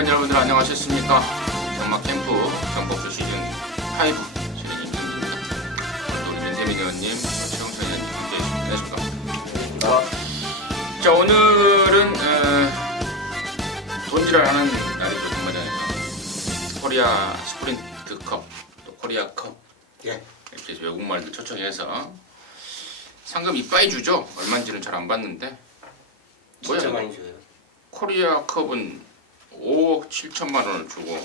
팬 여러분들 안녕하셨습니까? 경마 캠프 경복주 시즌 5 진행 임승입니다. 우리 민세민 의원님, 최홍천 의원님 함께 해주십니다. 자, 오늘은 돈지랄하는 날이죠. 정말에 코리아 스프린트컵, 또 코리아컵 이렇게 외국말들 초청해서 상금 이빠이 주죠. 얼마인지는 잘 안 봤는데 진짜 많이 줘요. 코리아컵은 5억 7천만 원을 주고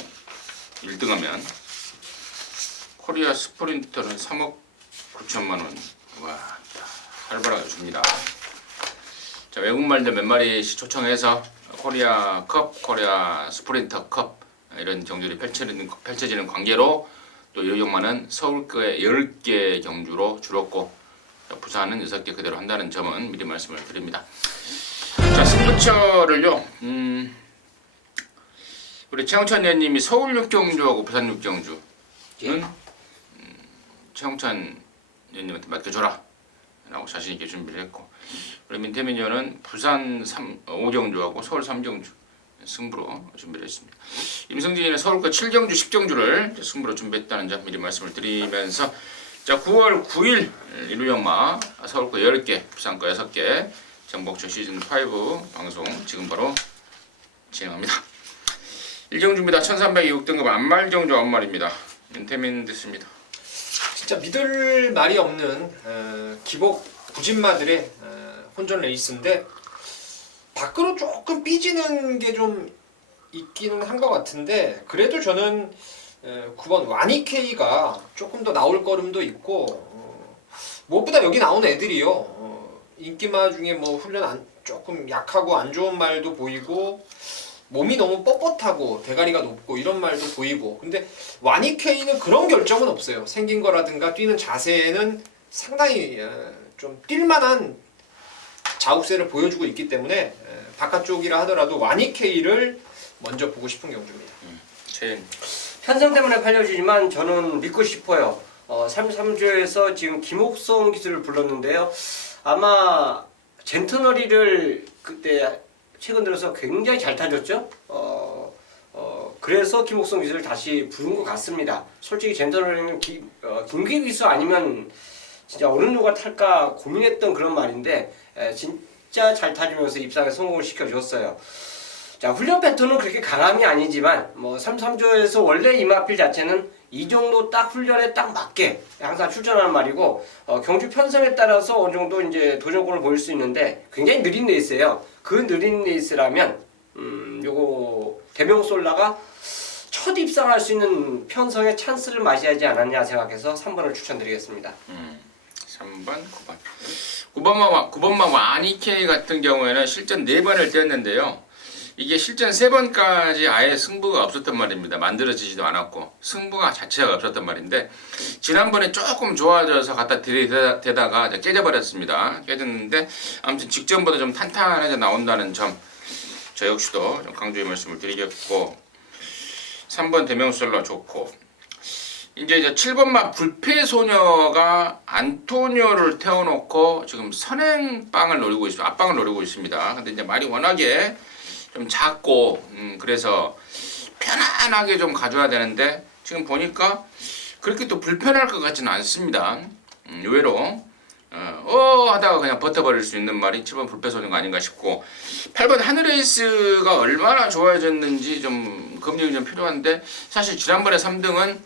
1등하면 코리아 스프린터는 3억 9천만 원. 와, 활발하게 줍니다. 자, 외국말들 몇 마리씩 초청해서 코리아컵, 코리아 스프린터컵 이런 경주들이 펼쳐지는 관계로 또 이용만은 서울거의 10개 경주로 줄었고 부산은 6개 그대로 한다는 점은 미리 말씀을 드립니다. 자, 승부처를요. 우리 최홍찬 의원님이 서울 6경주하고 부산 6경주는 최홍찬 의원님한테 맡겨줘라 라고 자신있게 준비를 했고, 우리 민태민 의원은 부산 5경주하고 서울 3경주 승부로 준비를 했습니다. 임성진 의원은 서울과 7경주 10경주를 승부로 준비했다는 점 미리 말씀을 드리면서, 자, 9월 9일 일루영마 서울과 10개 부산과 6개 경복주 시즌5 방송 지금 바로 진행합니다. 1경주입니다. 1300이 6등급 안말경주 9마리입니다. 민태민 됐습니다. 진짜 믿을 말이 없는 기복 부진마들의 혼전 레이스인데 밖으로 조금 삐지는 게 좀 있기는 한 것 같은데, 그래도 저는 9번 와니케이가 조금 더 나올 거름도 있고, 무엇보다 여기 나온 애들이요, 인기마 중에 뭐 훈련 조금 약하고 안 좋은 말도 보이고 몸이 너무 뻣뻣하고 대가리가 높고 이런 말도 보이고, 근데 와니케이는 그런 결정은 없어요. 생긴 거라든가 뛰는 자세는 상당히 좀 뛸만한 자욱세를 보여주고 있기 때문에 바깥쪽이라 하더라도 와니케이를 먼저 보고 싶은 경주입니다. 편성 때문에 팔려지지만 저는 믿고 싶어요. 33조에서 지금 김옥성 기술을 불렀는데요. 아마 젠트너리를 그때 최근 들어서 굉장히 잘 타줬죠. 그래서 김옥성 기술을 다시 부른 것 같습니다. 솔직히 젠트너리는 김기 기수 아니면 진짜 어느 누가 탈까 고민했던 그런 말인데 진짜 잘 타주면서 입상에 성공을 시켜줬어요. 자, 훈련 패턴은 그렇게 강함이 아니지만 뭐 33조에서 원래 이마필 자체는 이 정도 딱 훈련에 딱 맞게 항상 출전하는 말이고, 경주 편성에 따라서 어느 정도 이제 도전권을 보일 수 있는데 굉장히 느린 레이스예요. 그 느린 레이스라면 요거 대명솔라가 첫 입상할 수 있는 편성의 찬스를 맞이하지 않았냐 생각해서 3번을 추천드리겠습니다. 3번, 9번. 9번만 와니케이 같은 경우에는 실전 4번을 뗐는데요. 이게 실전 3번까지 아예 승부가 없었단 말입니다. 만들어지지도 않았고 승부가 자체가 없었단 말인데, 지난번에 조금 좋아져서 갖다 들이대다가 깨져버렸습니다. 깨졌는데 아무튼 직전보다 좀 탄탄해져 나온다는 점, 저 역시도 좀 강조의 말씀을 드리겠고, 3번 대명솔라 좋고, 이제 7번만 불패소녀가 안토니오를 태워놓고 지금 선행빵을 노리고 있습니다. 앞방을 노리고 있습니다. 근데 이제 말이 워낙에 좀 작고 그래서 편안하게 좀 가져야 되는데 지금 보니까 그렇게 또 불편할 것 같지는 않습니다. 의외로 하다가 그냥 버텨버릴 수 있는 말이 7번 불패소녀가 아닌가 싶고, 8번 하늘에이스가 얼마나 좋아졌는지 좀 검증이 좀 필요한데, 사실 지난번에 3등은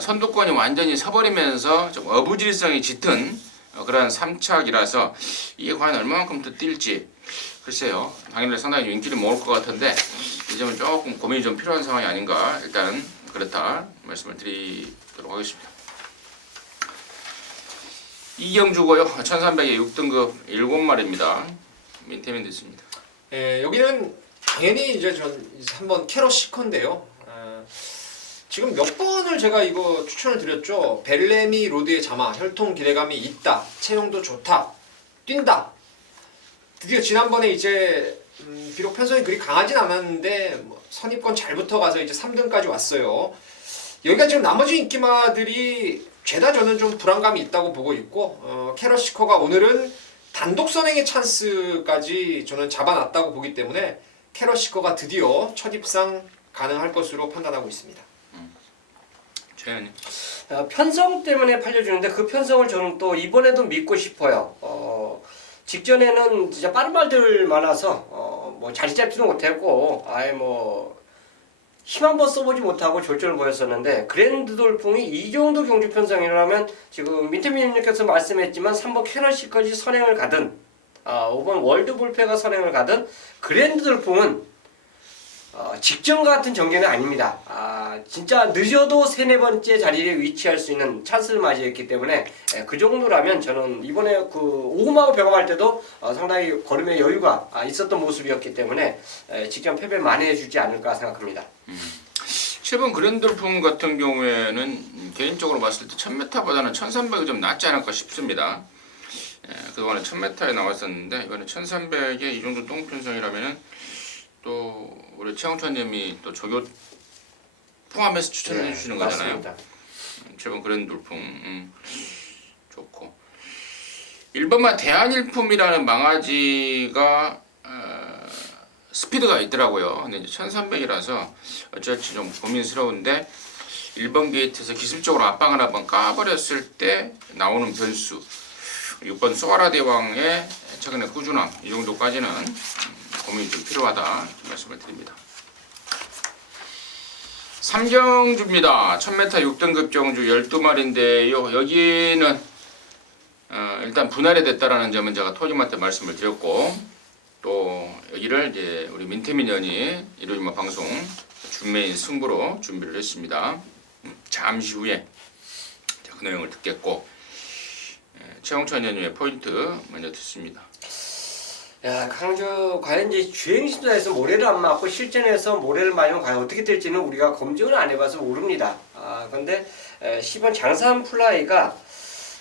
선두권이 완전히 서버리면서 좀 어부질성이 짙은 그런 3착이라서 이게 과연 얼마만큼 더 뛸지 글쎄요. 당연히 상당히 인기를 모을 것 같은데 이 점은 조금 고민이 좀 필요한 상황이 아닌가, 일단 그렇다 말씀을 드리도록 하겠습니다. 이경주고요. 1300에 6등급 7마리입니다. 민태민 됐습니다. 여기는 당연히 이제 전 한번 캐럿 시컨데요. 지금 몇 번을 제가 이거 추천을 드렸죠. 벨레미 로드의 자마, 혈통 기대감이 있다, 체형도 좋다, 뛴다. 드디어 지난번에 이제 비록 편성이 그리 강하진 않았는데 선입권 잘 붙어가서 이제 3등까지 왔어요. 여기가 지금 나머지 인기마들이 죄다 저는 좀 불안감이 있다고 보고 있고, 캐럿 시커가 오늘은 단독 선행의 찬스까지 저는 잡아놨다고 보기 때문에 캐러시커가 드디어 첫 입상 가능할 것으로 판단하고 있습니다. 최현님. 편성 때문에 팔려주는데 그 편성을 저는 또 이번에도 믿고 싶어요. 직전에는 진짜 빠른 말들 많아서 뭐 자리 잡지도 못했고 아예 뭐 힘 한번 써보지 못하고 졸전을 보였었는데 그랜드 돌풍이 이 정도 경주 편성이라면 지금 민태민님께서 말씀했지만 3번 캐러시까지 선행을 가든 5번 월드볼페가 선행을 가든 그랜드 돌풍은 직전 같은 전개는 아닙니다. 진짜 늦어도 세네 번째 자리에 위치할 수 있는 찬스를 맞이했기 때문에 그 정도라면 저는 이번에 그 오금하고 병합할 때도 상당히 걸음에 여유가 있었던 모습이었기 때문에 직전 패배 만회해주지 않을까 생각합니다. 7번 그랜돌풍 같은 경우에는 개인적으로 봤을 때 1000m보다는 1300이 좀 낫지 않을까 싶습니다. 그동안에 1000m에 나왔었는데 이번에 1300에 이 정도 똥편성이라면은 또 우리 최영천님이 또 조교 포함해서 추천해 주시는 거잖아요. 맞습니다. 7번 그랜돌풍 좋고 1번만 대한일품이라는 망아지가 스피드가 있더라고요. 근데 이제 1300이라서 어쩔지 좀 고민스러운데 1번 게이트에서 기술적으로 압박을 한번 까버렸을 때 나오는 변수 6번 소아라 대왕의 최근의 꾸준함 이 정도까지는 고민이 좀 필요하다 말씀을 드립니다. 3경주입니다. 1000m 6등급 경주 12마리인데요. 여기는 일단 분할이 됐다라는 점은 제가 토님한테 말씀을 드렸고 또 여기를 이제 우리 민태민연이 일요일 방송 준메인 승부로 준비를 했습니다. 잠시 후에 그 내용을 듣겠고 최홍천 연유의 포인트 먼저 듣습니다. 야, 강주 과연 이제 주행 시도에서 모래를 안 맞고 실전에서 모래를 맞으면 과연 어떻게 될지는 우리가 검증을 안 해봐서 모릅니다. 근데 10번 장산 플라이가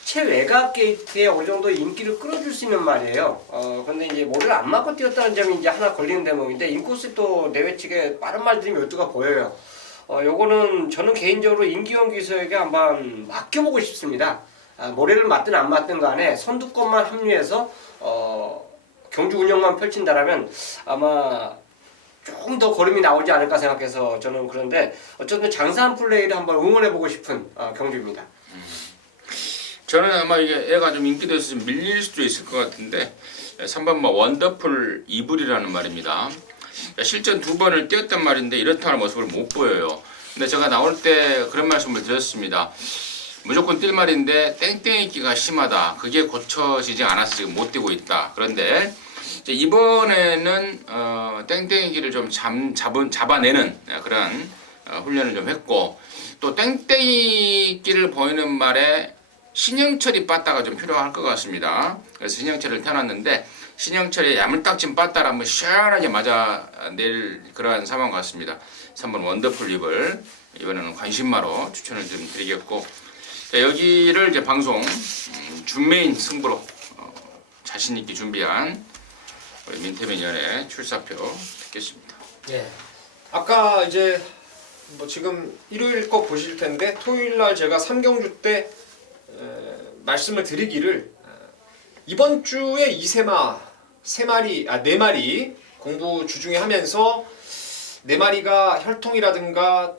최외곽 게이트에 어느 정도 인기를 끌어줄 수 있는 말이에요. 근데 이제 모래를 안 맞고 뛰었다는 점이 이제 하나 걸리는 대목인데 인코스 또 내외측에 빠른 말들이 몇 두가 보여요. 요거는 저는 개인적으로 임기원 기수에게 한번 맡겨보고 싶습니다. 모래를 맞든 안 맞든 간에 선두권만 합류해서 경주 운영만 펼친다라면 아마 조금 더 걸음이 나오지 않을까 생각해서 저는 그런데 어쨌든 장사한 플레이를 한번 응원해보고 싶은 경주입니다. 저는 아마 이게 애가 좀 인기도 있어서 좀 밀릴 수도 있을 것 같은데 3번 원더풀 이불이라는 말입니다. 실전 2번을 뛰었단 말인데 이렇다 할 모습을 못 보여요. 근데 제가 나올 때 그런 말씀을 드렸습니다. 무조건 뛸 말인데 땡땡이기가 심하다. 그게 고쳐지지 않아서 지금 못 뛰고 있다. 그런데 이번에는 땡땡이기를 좀 잡아내는 그런 훈련을 좀 했고 또 땡땡이기를 보이는 말에 신형철이 빠따가 좀 필요할 것 같습니다. 그래서 신형철을 펴놨는데 신형철의 야물딱진 빠따를 한번 시원하게 맞아낼 그러한 상황 같습니다. 3번 원더풀 립을 이번에는 관심마로 추천을 좀 드리겠고 여기를 이제 방송 준메인 승부로 자신 있게 준비한 우리 민태민 연의 출사표 듣겠습니다. 예. 아까 이제 뭐 지금 일요일 거 보실 텐데 토요일 날 제가 3경주 때 말씀을 드리기를 이번 주에 네 마리 공부 주중에 하면서 네 마리가 혈통이라든가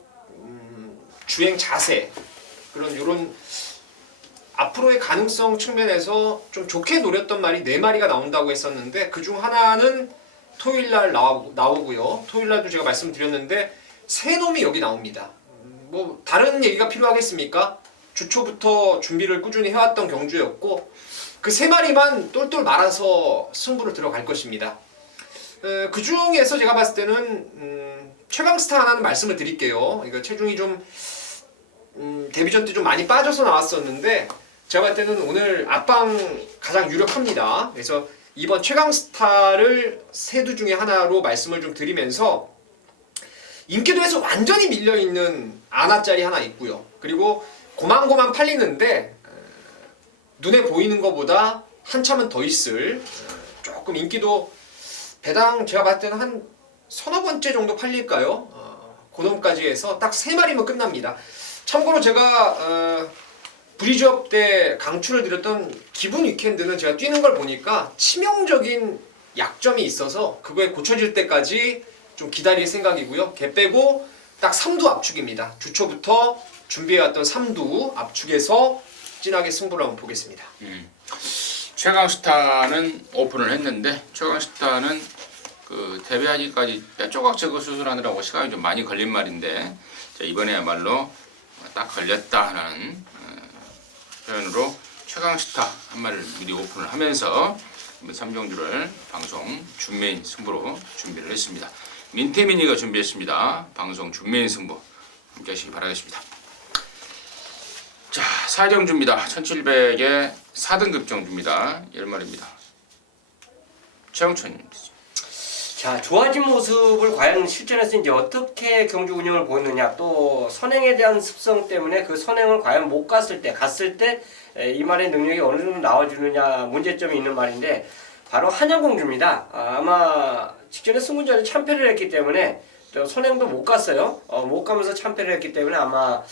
주행 자세 그런 요런 앞으로의 가능성 측면에서 좀 좋게 노렸던 말이 네 마리가 나온다고 했었는데 그중 하나는 토요일 날 나오고요. 토요일 날도 제가 말씀드렸는데 세 놈이 여기 나옵니다. 뭐 다른 얘기가 필요하겠습니까? 주초부터 준비를 꾸준히 해왔던 경주였고 그 세 마리만 똘똘 말아서 승부를 들어갈 것입니다. 그 중에서 제가 봤을 때는 최강스타 하나는 말씀을 드릴게요. 이거 체중이 좀 데뷔전 때 좀 많이 빠져서 나왔었는데 제가 봤을 때는 오늘 앞방 가장 유력합니다. 그래서 이번 최강스타를 세 두 중에 하나로 말씀을 좀 드리면서 인기도에서 완전히 밀려있는 아나짜리 하나 있고요. 그리고 고만고만 팔리는데 눈에 보이는 것보다 한참은 더 있을 조금 인기도 배당 제가 봤을 때는 한 서너 번째 정도 팔릴까요? 그 놈까지 해서 딱 세 마리면 끝납니다. 참고로 제가 브리즈업 때 강추를 드렸던 기분 위켄드는 제가 뛰는 걸 보니까 치명적인 약점이 있어서 그거에 고쳐질 때까지 좀 기다릴 생각이고요. 걔 빼고 딱 3두 압축입니다. 주초부터 준비해왔던 3두 압축에서 진하게 승부를 한번 보겠습니다. 최강스타는 오픈을 했는데 최강스타는 그 데뷔하기까지 뼈조각 제거 수술하느라고 시간이 좀 많이 걸린 말인데 자, 이번에야말로 딱 걸렸다는 표현으로 최강스타 한 마리를 미리 오픈을 하면서 3경주를 방송 준메인 승부로 준비를 했습니다. 민태민이가 준비했습니다. 방송 준메인 승부 함께 하시기 바라겠습니다. 자, 4정주입니다. 1700에 4등급 정주입니다. 10마리입니다. 최영천님. 자, 좋아진 모습을 과연 실전에서 이제 어떻게 경주 운영을 보였느냐, 또 선행에 대한 습성 때문에 그 선행을 과연 못 갔을 때 이 말의 능력이 어느 정도 나와주느냐 문제점이 있는 말인데 바로 한양공주입니다. 아마 직전에 승군전에 참패를 했기 때문에 또 선행도 못 갔어요. 못 가면서 참패를 했기 때문에 아마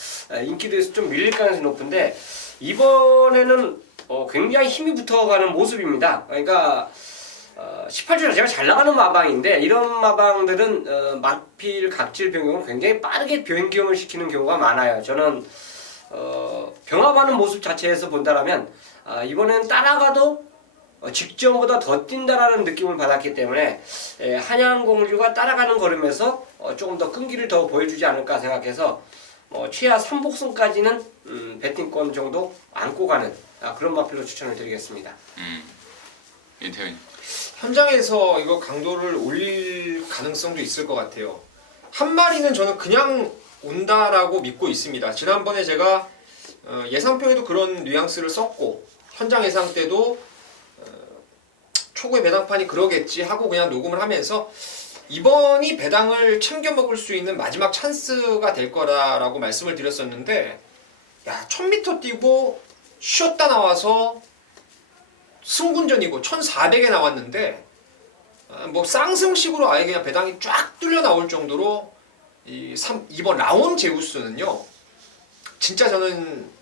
인기도에서 좀 밀릴 가능성이 높은데 이번에는 굉장히 힘이 붙어가는 모습입니다. 그러니까 18주 자체가 잘 나가는 마방인데 이런 마방들은 마필 각질 변경을 굉장히 빠르게 변경을 시키는 경우가 많아요. 저는 병합하는 모습 자체에서 본다라면 이번엔 따라가도 직전보다 더 뛴다라는 느낌을 받았기 때문에 한양공주가 따라가는 걸음에서 조금 더 끈기를 더 보여주지 않을까 생각해서 최하 3복승까지는 배팅권 정도 안고 가는 그런 마필로 추천을 드리겠습니다. 윤태현. 현장에서 이거 강도를 올릴 가능성도 있을 것 같아요. 한 마리는 저는 그냥 온다라고 믿고 있습니다. 지난번에 제가 예상표에도 그런 뉘앙스를 썼고 현장 예상 때도 초구의 배당판이 그러겠지 하고 그냥 녹음을 하면서 이번이 배당을 챙겨 먹을 수 있는 마지막 찬스가 될 거라고 말씀을 드렸었는데 야 1000m 뛰고 쉬었다 나와서 승군전이고 1400에 나왔는데 뭐 쌍승식으로 아예 그냥 배당이 쫙 뚫려 나올 정도로 이번 라온 제우스는요 진짜 저는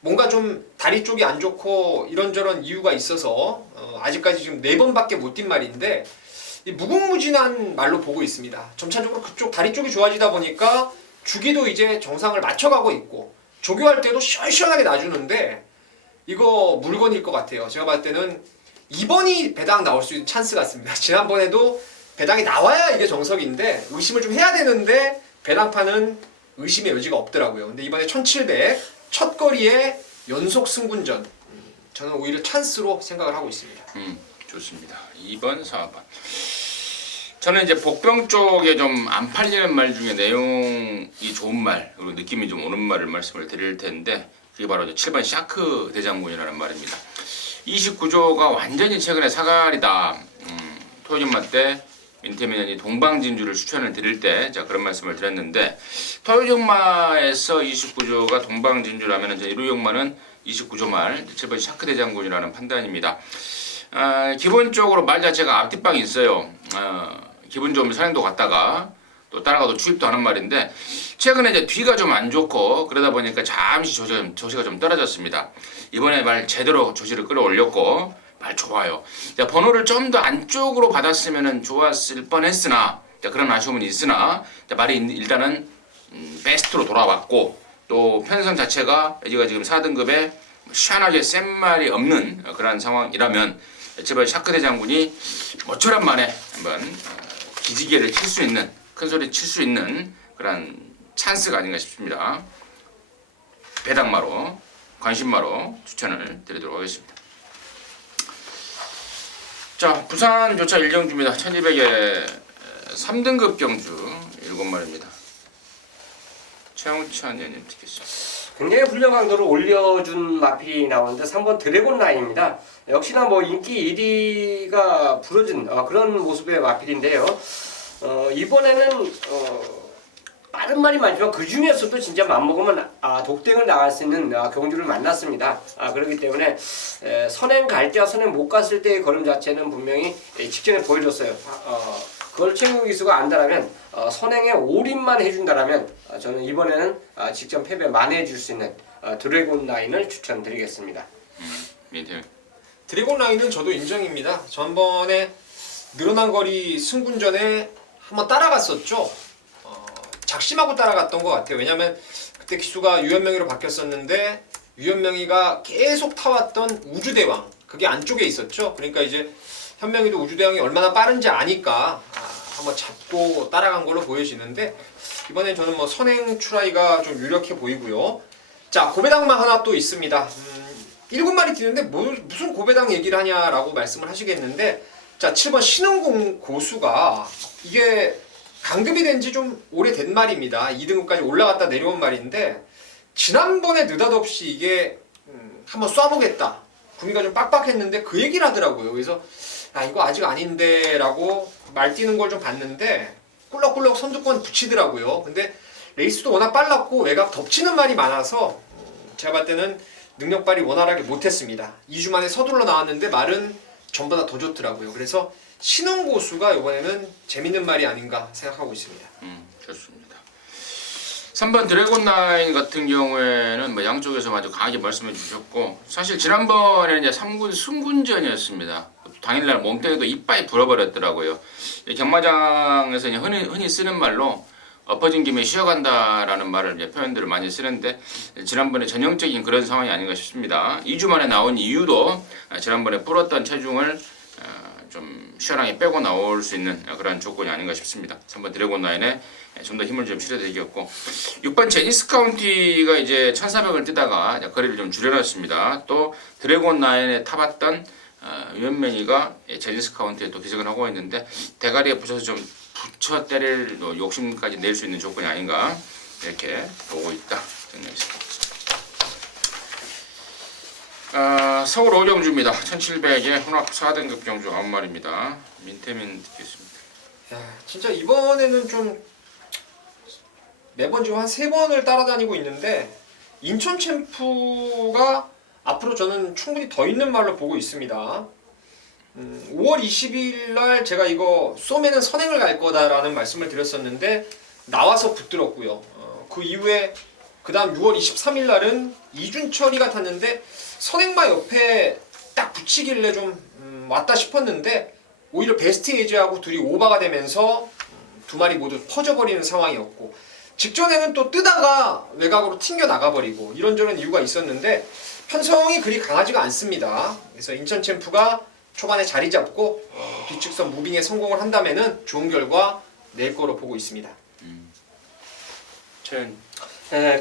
뭔가 좀 다리 쪽이 안 좋고 이런저런 이유가 있어서 아직까지 지금 4번밖에 못 뛴 말인데 무궁무진한 말로 보고 있습니다. 점차적으로 그쪽 다리 쪽이 좋아지다 보니까 주기도 이제 정상을 맞춰가고 있고 조교할 때도 시원시원하게 놔주는데 이거 물건일 것 같아요. 제가 봤을 때는 이번이 배당 나올 수 있는 찬스 같습니다. 지난번에도 배당이 나와야 이게 정석인데 의심을 좀 해야 되는데 배당판은 의심의 여지가 없더라고요. 근데 이번에 1700 첫 거리에 연속 승군전 저는 오히려 찬스로 생각을 하고 있습니다. 좋습니다. 2번, 4번. 저는 이제 복병 쪽에 좀 안 팔리는 말 중에 내용이 좋은 말 그리고 느낌이 좀 오는 말을 말씀을 드릴 텐데 그게 바로 이제 7번 샤크 대장군이라는 말입니다. 29조가 완전히 최근에 사갈이다. 토요일마 때 민태민이 동방진주를 추천을 드릴 때 제가 그런 말씀을 드렸는데 토요일마에서 29조가 동방진주라면 이제 1호용마는 29조 말 7번 샤크 대장군이라는 판단입니다. 기본적으로 말 자체가 앞뒷방이 있어요. 기분 좋으면 선행도 갔다가 또 따라가도 추입도 하는 말인데 최근에 이제 뒤가 좀 안 좋고 그러다 보니까 잠시 조시가 좀 떨어졌습니다. 이번에 말 제대로 조시를 끌어올렸고 말 좋아요. 자, 번호를 좀 더 안쪽으로 받았으면 좋았을 뻔했으나 자, 그런 아쉬움은 있으나 자, 말이 일단은 베스트로 돌아왔고 또 편성 자체가 여기가 지금 4등급에 시원하게 센 말이 없는 그런 상황이라면 제발 샤크 대장군이 모처럼 만에 한번 기지개를 칠 수 있는 큰 소리 칠 수 있는 그런 찬스가 아닌가 싶습니다. 배당마로 관심마로 추천을 드리도록 하겠습니다. 자, 부산 조차 1경주입니다. 1200에 3등급 경주 7마리입니다. 최영찬 의원님 듣겠습니다. 굉장히 훌륭한 강도를 올려준 마필이 나오는데 3번 드래곤 라인입니다. 역시나 뭐 인기 1위가 부러진 그런 모습의 마필인데요. 이번에는 빠른 말이 많지만 그 중에서도 진짜 맘먹으면 독땡을 나갈 수 있는 경주를 만났습니다. 그렇기 때문에 선행 갈 때와 선행 못 갔을 때의 걸음 자체는 분명히 직전에 보여줬어요. 그걸 최고 기수가 안다라면 선행에 올인만 해준다라면 저는 이번에는 직전 패배 만회해 줄 수 있는 드래곤 라인을 추천드리겠습니다. 민태. 드래곤 라인은 저도 인정입니다. 전번에 늘어난 거리 승군전에 한번 따라갔었죠. 작심하고 따라갔던 것 같아요. 왜냐면 그때 기수가 유현명이로 바뀌었었는데 유현명이가 계속 타왔던 우주대왕 그게 안쪽에 있었죠. 그러니까 이제 현명이도 우주대왕이 얼마나 빠른지 아니까 한번 잡고 따라간 걸로 보여지는데 이번엔 저는 뭐 선행 추라이가 좀 유력해 보이고요. 자, 고배당만 하나 또 있습니다. 7마리 뛰는데 무슨 고배당 얘기를 하냐라고 말씀을 하시겠는데 자, 7번 신흥공 고수가 이게 강급이 된 지 좀 오래된 말입니다. 2등급까지 올라갔다 내려온 말인데 지난번에 느닷없이 이게 한번 쏴보겠다. 구미가 좀 빡빡했는데 그 얘기를 하더라고요. 그래서 이거 아직 아닌데 라고 말뛰는 걸 좀 봤는데 꿀럭꿀럭 선두권 붙이더라고요. 근데 레이스도 워낙 빨랐고 외곽 덮치는 말이 많아서 제가 봤을 때는 능력 발휘 원활하게 못했습니다. 2주 만에 서둘러 나왔는데 말은 전보다 더 좋더라고요. 그래서 신흥고수가 이번에는 재밌는 말이 아닌가 생각하고 있습니다. 좋습니다. 3번 드래곤라인 같은 경우에는 뭐 양쪽에서 아주 강하게 말씀해 주셨고 사실 지난번에는 이제 3군 승군전이었습니다. 당일날 몽땅이도 이빨이 불어버렸더라고요. 경마장에서 흔히 쓰는 말로 엎어진 김에 쉬어간다라는 말을 이제 표현들을 많이 쓰는데 지난번에 전형적인 그런 상황이 아닌가 싶습니다. 2주 만에 나온 이유도 지난번에 불었던 체중을 좀 시원하게 빼고 나올 수 있는 그런 조건이 아닌가 싶습니다. 3번 드래곤 라인에 좀 더 힘을 좀 실어드리겠고 6번 제니스 카운티가 이제 1400을 뛰다가 거리를 좀 줄여놨습니다. 또 드래곤 라인에 타봤던 유현명이가 제니스 카운티에 또 기승을 하고 있는데 대가리에 붙여서 좀 붙여 때릴 욕심까지 낼 수 있는 조건이 아닌가 이렇게 보고 있다. 서울 오경주입니다. 1700에 혼합 4등급 경주 9마리입니다. 민태민 듣겠습니다. 야, 진짜 이번에는 좀 매번 지금 한 3번을 따라다니고 있는데 인천 챔프가 앞으로 저는 충분히 더 있는 말로 보고 있습니다. 5월 20일 날 제가 이거 쏘면은 선행을 갈 거다라는 말씀을 드렸었는데 나와서 붙들었고요. 그 이후에 그 다음 6월 23일 날은 이준철이가 탔는데 선행마 옆에 딱 붙이길래 좀 왔다 싶었는데 오히려 베스트 에이지하고 둘이 오버가 되면서 두 마리 모두 퍼져버리는 상황이었고 직전에는 또 뜨다가 외곽으로 튕겨 나가버리고 이런저런 이유가 있었는데 편성이 그리 강하지가 않습니다. 그래서 인천 챔프가 초반에 자리 잡고 뒤측선 무빙에 성공을 한다면은 좋은 결과 낼 거로 보고 있습니다.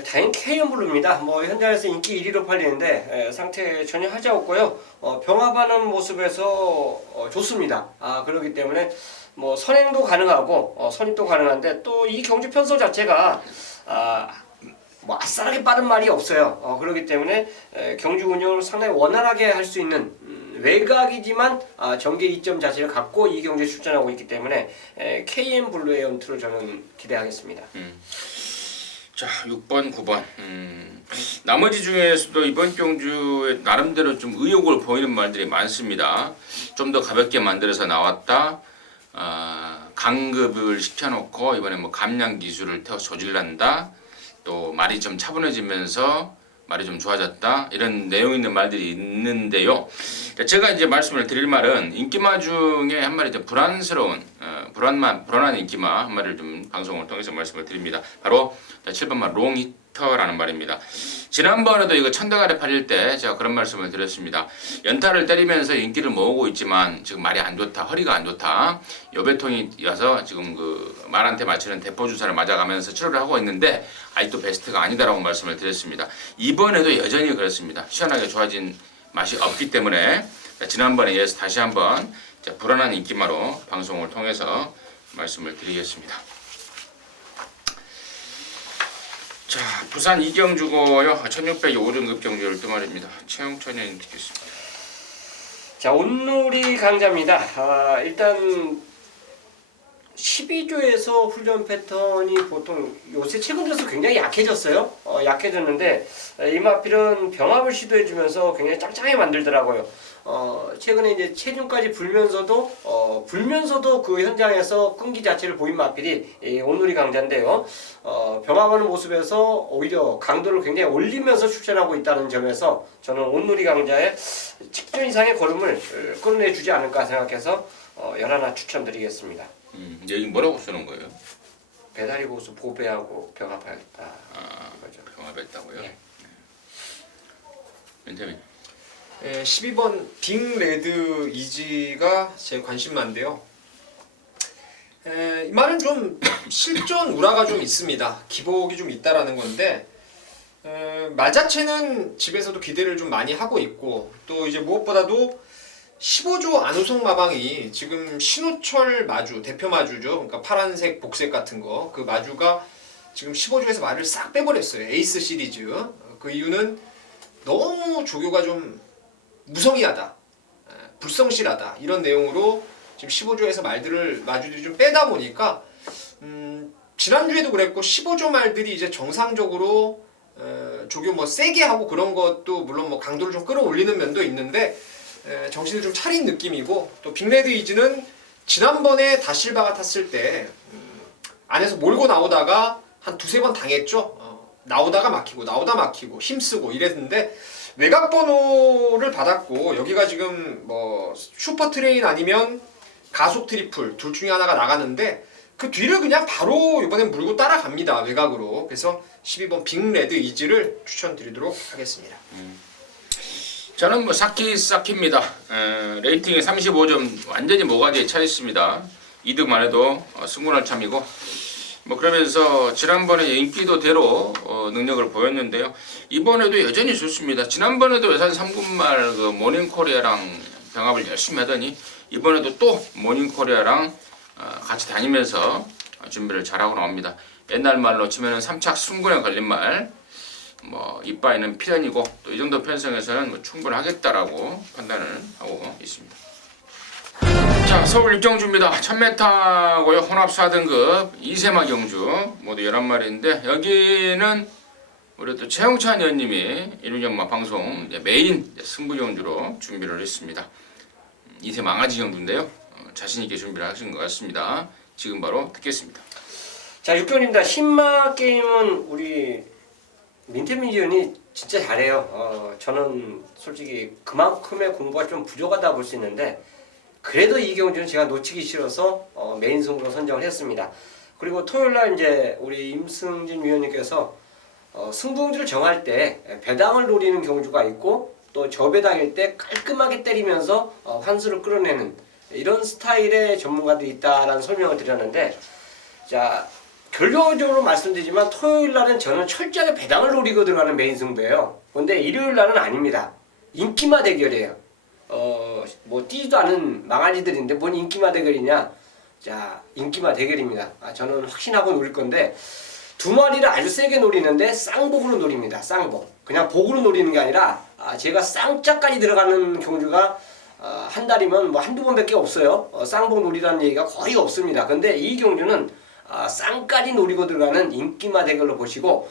다행 K연 블루입니다. 뭐 현장에서 인기 1위로 팔리는데 상태 전혀 하지 없고요. 병합하는 모습에서 좋습니다. 그렇기 때문에 뭐 선행도 가능하고 선입도 가능한데 또 이 경주 편서 자체가 뭐 아싸하게 빠른 말이 없어요. 그렇기 때문에 경주 운영을 상당히 원활하게 할 수 있는 외곽이지만 전개 이점 자체를 갖고 이 경주에 출전하고 있기 때문에 KM 블루의 연투를 저는 기대하겠습니다. 자, 6번, 9번. 나머지 중에서도 이번 경주에 나름대로 좀 의욕을 보이는 말들이 많습니다. 좀 더 가볍게 만들어서 나왔다. 강급을 시켜놓고 이번에 뭐 감량 기술을 태워 조질난다. 또 말이 좀 차분해지면서 말이 좀 좋아졌다. 이런 내용 있는 말들이 있는데요. 제가 이제 말씀을 드릴 말은 인기마 중에 한 마리 좀 불안스러운 불안한 인기마 한 마리를 좀 방송을 통해서 말씀을 드립니다. 바로 7번마 롱히터라는 말입니다. 지난번에도 이거 천대가리 팔릴 때 제가 그런 말씀을 드렸습니다. 연타를 때리면서 인기를 모으고 있지만 지금 말이 안 좋다, 허리가 안 좋다. 여배통이어서 지금 그 말한테 맞추는 대포 주사를 맞아가면서 치료를 하고 있는데 아직도 베스트가 아니다라고 말씀을 드렸습니다. 이번에도 여전히 그렇습니다. 시원하게 좋아진 맛이 없기 때문에 지난번에 이어서 다시 한번 불안한 인기마로 방송을 통해서 말씀을 드리겠습니다. 자, 부산 이경주고요. 1600이 5등급 경주 12마리입니다. 최영천님 듣겠습니다. 자, 온누리 강자입니다. 일단 12조에서 훈련 패턴이 보통 요새 최근 들어서 굉장히 약해졌어요. 약해졌는데 이마필은 병합을 시도해주면서 굉장히 짱짱하게 만들더라고요. 최근에 이제 체중까지 불면서도 그 현장에서 끈기 자체를 보인 마필이 온누리 강자인데요. 병합하는 모습에서 오히려 강도를 굉장히 올리면서 출전하고 있다는 점에서 저는 온누리 강자의 직전 이상의 걸음을 끌어내주지 않을까 생각해서 열하나 추천드리겠습니다. 여기 뭐라고 쓰는 거예요? 배다리 보수 보배하고 병합하겠다. 거죠. 병합했다고요? 예. 벤자민. 12번 빅레드 이지가 제 관심만데요. 이 말은 좀 실전 우라가 좀 있습니다. 기복이 좀 있다라는 건데 말 자체는 집에서도 기대를 좀 많이 하고 있고 또 이제 무엇보다도 15조 안우성 마방이 지금 신호철 마주, 대표 마주죠. 그러니까 파란색, 복색 같은 거 그 마주가 지금 15조에서 말을 싹 빼버렸어요. 에이스 시리즈. 그 이유는 너무 조교가 좀 무성의하다, 불성실하다 이런 내용으로 지금 15조에서 말들을 마주들이 좀 빼다 보니까 지난주에도 그랬고 15조 말들이 이제 정상적으로 조교 뭐 세게 하고 그런 것도 물론 뭐 강도를 좀 끌어올리는 면도 있는데 정신을 좀 차린 느낌이고 또 빅레드 이즈는 지난번에 다실바가 탔을 때 안에서 몰고 나오다가 한 두세 번 당했죠. 나오다가 막히고 힘쓰고 이랬는데 외곽 번호를 받았고 여기가 지금 뭐 슈퍼 트레인 아니면 가속 트리플 둘 중에 하나가 나가는데 그 뒤를 그냥 바로 이번엔 물고 따라갑니다. 외곽으로. 그래서 12번 빅레드 이즈를 추천드리도록 하겠습니다. 저는 뭐 사키입니다. 레이팅이 35점 완전히 모가지에 차 있습니다. 2등만 해도 승분할 참이고 뭐 그러면서 지난번에 인기도대로 능력을 보였는데요. 이번에도 여전히 좋습니다. 지난번에도 예산 3군말 그 모닝코리아랑 병합을 열심히 하더니 이번에도 또 모닝코리아랑 같이 다니면서 준비를 잘하고 나옵니다. 옛날 말로 치면은 3착 승군에 걸린 말, 뭐 이빠이는 필연이고 또 이 정도 편성에서는 뭐 충분하겠다라고 판단을 하고 있습니다. 자, 서울 육경주입니다. 1000m고요. 혼합 4등급 이세마 경주 모두 11마리인데 여기는 우리 또 최영찬 의원님이 일요일마 방송 메인 승부 경주로 준비를 했습니다. 이세 망아지 경주인데요. 자신 있게 준비를 하신 것 같습니다. 지금 바로 듣겠습니다. 자, 육경입니다. 신마 게임은 우리 민태민 의원이 진짜 잘해요. 저는 솔직히 그만큼의 공부가 좀 부족하다 볼 수 있는데 그래도 이 경주는 제가 놓치기 싫어서 메인 승부로 선정을 했습니다. 그리고 토요일날 이제 우리 임승진 위원님께서 승부 경주를 정할 때 배당을 노리는 경주가 있고 또 저배당일 때 깔끔하게 때리면서 환수를 끌어내는 이런 스타일의 전문가들이 있다라는 설명을 드렸는데 자 결론적으로 말씀드리지만 토요일날은 저는 철저하게 배당을 노리고 들어가는 메인 승부예요. 근데 일요일날은 아닙니다. 인기마 대결이에요. 뭐 뛰지도 않은 망아지들인데 뭔 인기마 대결이냐? 자, 인기마 대결입니다. 저는 확신하고 노릴 건데 두 마리를 아주 세게 노리는데 쌍복으로 노립니다. 쌍복. 그냥 복으로 노리는 게 아니라 제가 쌍짝까지 들어가는 경주가 한 달이면 뭐 한두 번밖에 없어요. 쌍복 노리라는 얘기가 거의 없습니다. 근데 이 경주는 쌍까지 노리고 들어가는 인기마 대결로 보시고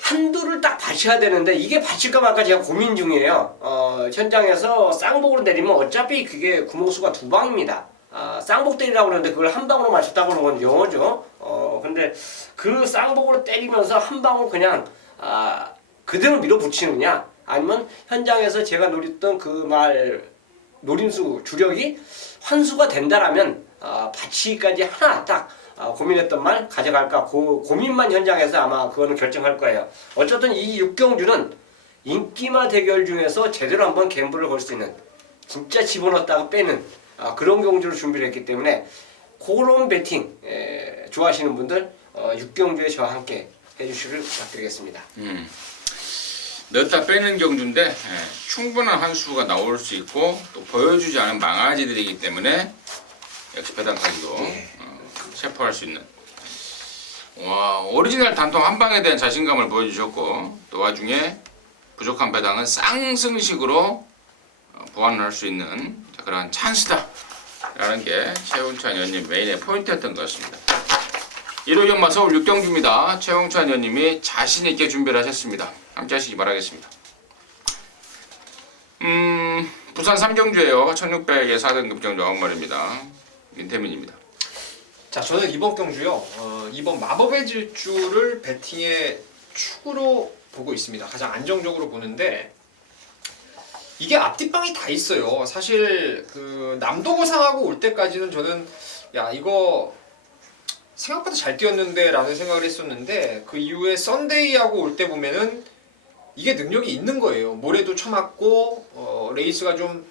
한두를 딱 받쳐야 되는데 이게 받칠까 말까 제가 고민 중이에요. 현장에서 쌍복으로 내리면 어차피 그게 구멍수가 두 방입니다. 쌍복 때리라고 그러는데 그걸 한 방으로 맞췄다고 그러는 건 영어죠. 근데 그 쌍복으로 때리면서 한 방울 그냥 그대로 밀어붙이느냐 아니면 현장에서 제가 노렸던 그 말 노림수 주력이 환수가 된다라면 받치기까지 하나 딱 고민했던 말 가져갈까 고민만 현장에서 아마 그거는 결정할 거예요. 어쨌든 이 육경주는 인기마 대결 중에서 제대로 한번 갬블을 걸 수 있는 진짜 집어넣었다가 빼는 그런 경주를 준비를 했기 때문에 그런 배팅 좋아하시는 분들 육경주에 저와 함께 해주시길 부탁드리겠습니다. 넣었다 빼는 경주인데 충분한 한 수가 나올 수 있고 또 보여주지 않은 망아지들이기 때문에 역시 배당까지도 체포할 수 있는 와 오리지널 단통 한 방에 대한 자신감을 보여주셨고 또 와중에 부족한 배당은 쌍승식으로 보완을 할 수 있는 그러한 찬스다 라는 게 최홍찬 의원님 메인의 포인트였던 것 같습니다. 1호 경마 서울 6경주입니다. 최홍찬 의원님이 자신있게 준비를 하셨습니다. 함께 하시기 바라겠습니다. 부산 3경주예요. 1600의 4등급 경주 9마리입니다. 민태민입니다. 자, 저는 이번 경주요. 이번 마법의 질주를 배팅의 축으로 보고 있습니다. 가장 안정적으로 보는데 이게 앞뒷방이 다 있어요. 사실 그 남도고상하고 올 때까지는 저는 야 이거 생각보다 잘 뛰었는데 라는 생각을 했었는데 그 이후에 썬데이하고 올 때 보면은 이게 능력이 있는 거예요. 모래도 쳐맞고 레이스가 좀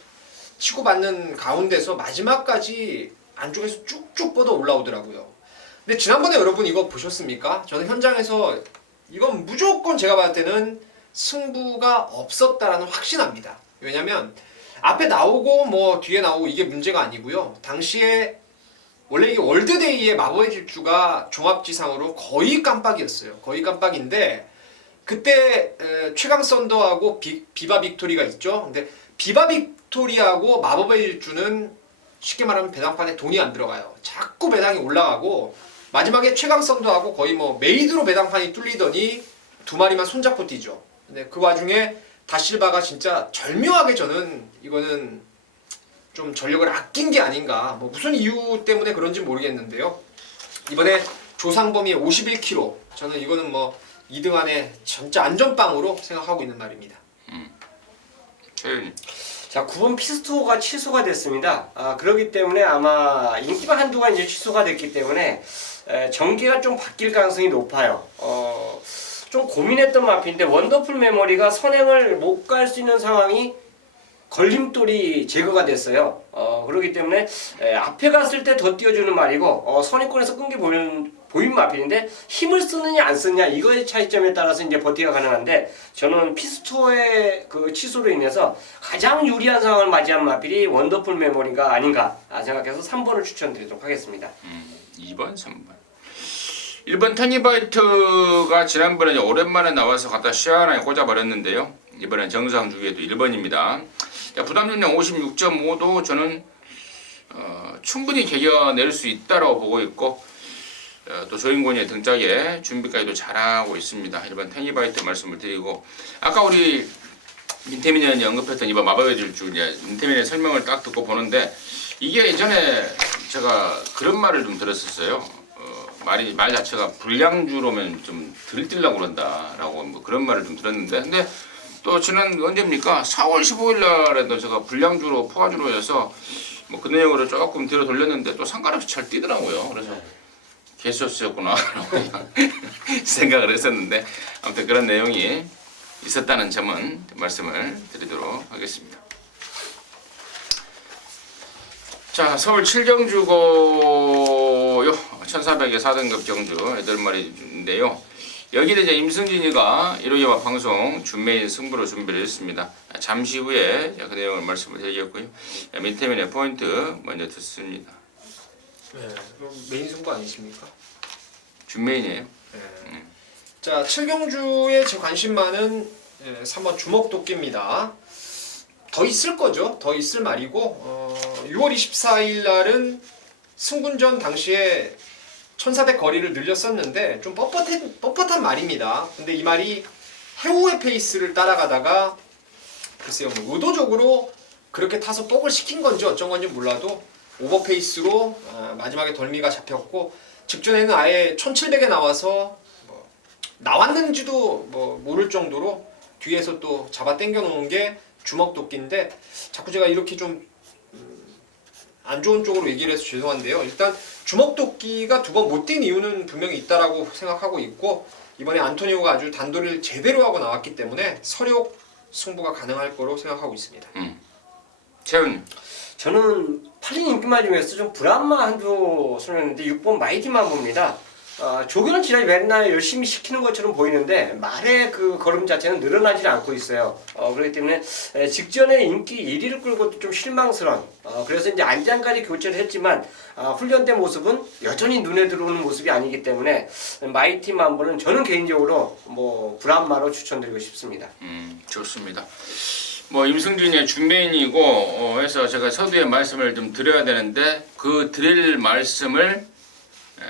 치고받는 가운데서 마지막까지 안쪽에서 쭉쭉 뻗어 올라오더라고요. 근데 지난번에 여러분 이거 보셨습니까? 저는 현장에서 이건 무조건 제가 봤을 때는 승부가 없었다라는 확신합니다. 왜냐면 앞에 나오고 뭐 뒤에 나오고 이게 문제가 아니고요. 당시에 원래 이게 월드데이의 마법의 질주가 종합지상으로 거의 깜빡이었어요. 거의 깜빡인데 그때 최강 썬더하고 비바 빅토리가 있죠. 근데 비바 빅토리하고 마법의 질주는 쉽게 말하면 배당판에 돈이 안 들어가요. 자꾸 배당이 올라가고 마지막에 최강 썬더하고 거의 뭐 메이드로 배당판이 뚫리더니 두 마리만 손잡고 뛰죠. 근데 그 와중에 다실바가 진짜 절묘하게 저는 이거는 좀 전력을 아낀 게 아닌가. 뭐 무슨 이유 때문에 그런지 모르겠는데요. 이번에 조상범이 51kg. 저는 이거는 뭐 2등 안에 진짜 안전빵으로 생각하고 있는 말입니다. 자, 9번 피스토가 취소가 됐습니다. 그렇기 때문에 아마 인기방 한두가 이제 취소가 됐기 때문에 전개가 좀 바뀔 가능성이 높아요. 좀 고민했던 마피인데 원더풀 메모리가 선행을 못 갈 수 있는 상황이 걸림돌이 제거가 됐어요. 그렇기 때문에 앞에 갔을 때 더 띄워주는 말이고 선행권에서 끈게 보인 마필인데 힘을 쓰느냐 안 쓰느냐 이거의 차이점에 따라서 이제 버티기가 가능한데 저는 피스토의 그 취소로 인해서 가장 유리한 상황을 맞이한 마필이 원더풀 메모리가 아닌가 생각해서 3번을 추천드리도록 하겠습니다. 2번, 3번. 1번 테니바이트가 지난번에 오랜만에 나와서 갖다 시원하게 꽂아버렸는데요. 이번엔 정상 주기에도 1번입니다. 부담 용량 56.5도 저는 충분히 개겨낼 수 있다고 보고 있고 또 조인권의 등짝에 준비까지도 잘하고 있습니다. 1번 테니바이트 말씀을 드리고 아까 우리 민태민 의원이 언급했던 이번 마법의 질주 이제 민태민의 설명을 딱 듣고 보는데 이게 예전에 제가 그런 말을 좀 들었었어요. 말 자체가 불량주로면 좀 들뜨려고 그런다라고 뭐 그런 말을 좀 들었는데 근데 또 지난 언제입니까? 4월 15일 날에도 제가 불량주로 포화주로 해서 뭐 그 내용으로 조금 뒤로 돌렸는데 또 상관없이 잘 뛰더라고요. 그래서 개소스였구나 라고 생각을 했었는데 아무튼 그런 내용이 있었다는 점은 말씀을 드리도록 하겠습니다. 자, 서울 7경주고요. 1400의 4등급 경주 8마리인데요. 여기는 이제 임승진이가 1호기와 방송 준메인 승부로 준비를 했습니다. 잠시 후에 그 내용을 말씀을 드리겠고요. 민태민의 포인트 먼저 듣습니다. 네, 그럼 메인 승부 아니십니까? 준메인이에요. 네. 자, 7경주에 제 관심 많은 3번 주먹도끼입니다. 더 있을 거죠. 더 있을 말이고 6월 24일 날은 승군전 당시에 1400 거리를 늘렸었는데 좀 뻣뻣한 말입니다. 근데 이 말이 해오의 페이스를 따라가다가 글쎄요 뭐 의도적으로 그렇게 타서 뻑을 시킨 건지 어쩐 건지 몰라도 오버 페이스로 마지막에 덜미가 잡혔고 직전에는 아예 1700에 나와서 뭐 나왔는지도 뭐 모를 정도로 뒤에서 또 잡아 당겨 놓은 게 주먹도끼인데 자꾸 제가 이렇게 좀 안 좋은 쪽으로 얘기를 해서 죄송한데요. 일단 주먹도끼가 두 번 못 뛴 이유는 분명히 있다라고 생각하고 있고 이번에 안토니오가 아주 단도리를 제대로 하고 나왔기 때문에 서력 승부가 가능할 거로 생각하고 있습니다. 채훈. 저는 팔린 인기말 중에서 좀 불안마 한두 손했는데 6번 마이티만 봅니다. 조교는 지난해 맨날 열심히 시키는 것처럼 보이는데 말의 그 걸음 자체는 늘어나지 않고 있어요. 그렇기 때문에 직전에 인기 1위를 끌고도 좀 실망스러운 그래서 이제 안장까지 교체를 했지만 훈련 때 모습은 여전히 눈에 들어오는 모습이 아니기 때문에 마이티 만보는 저는 개인적으로 뭐 불안마로 추천드리고 싶습니다. 좋습니다. 뭐 임승진의 준메인이고 해서 제가 서두에 말씀을 좀 드려야 되는데 그 드릴 말씀을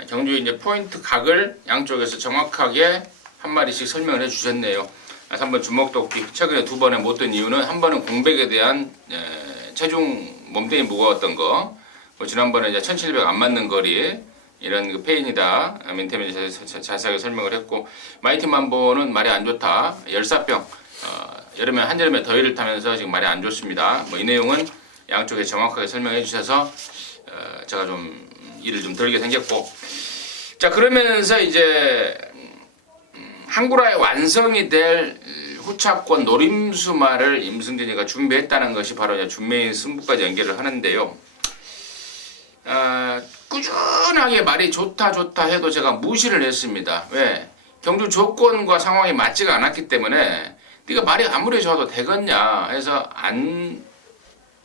경주의 이제 포인트 각을 양쪽에서 정확하게 한 마리씩 설명을 해주셨네요. 3번 주먹도끼 최근에 2번에 못 든 이유는 한 번은 공백에 대한 체중 몸뚱이 무거웠던 거, 뭐 지난번에 이제 1700 안 맞는 거리 이런 그 페인이다. 민태민이 자세하게 설명을 했고 마이티 만보는 말이 안 좋다. 열사병 여름에 한여름에 더위를 타면서 지금 말이 안 좋습니다. 뭐 이 내용은 양쪽에 정확하게 설명해 주셔서 제가 좀 일을 좀 덜게 생겼고 자 그러면서 이제 항구라의 완성이 될 후차권 노림수말을 임승진이가 준비했다는 것이 바로 이제 준메인 승부까지 연결을 하는데요. 꾸준하게 말이 좋다 해도 제가 무시를 했습니다. 왜? 경주 조건과 상황이 맞지가 않았기 때문에 네가 말이 아무리 좋아도 되겠냐 해서 안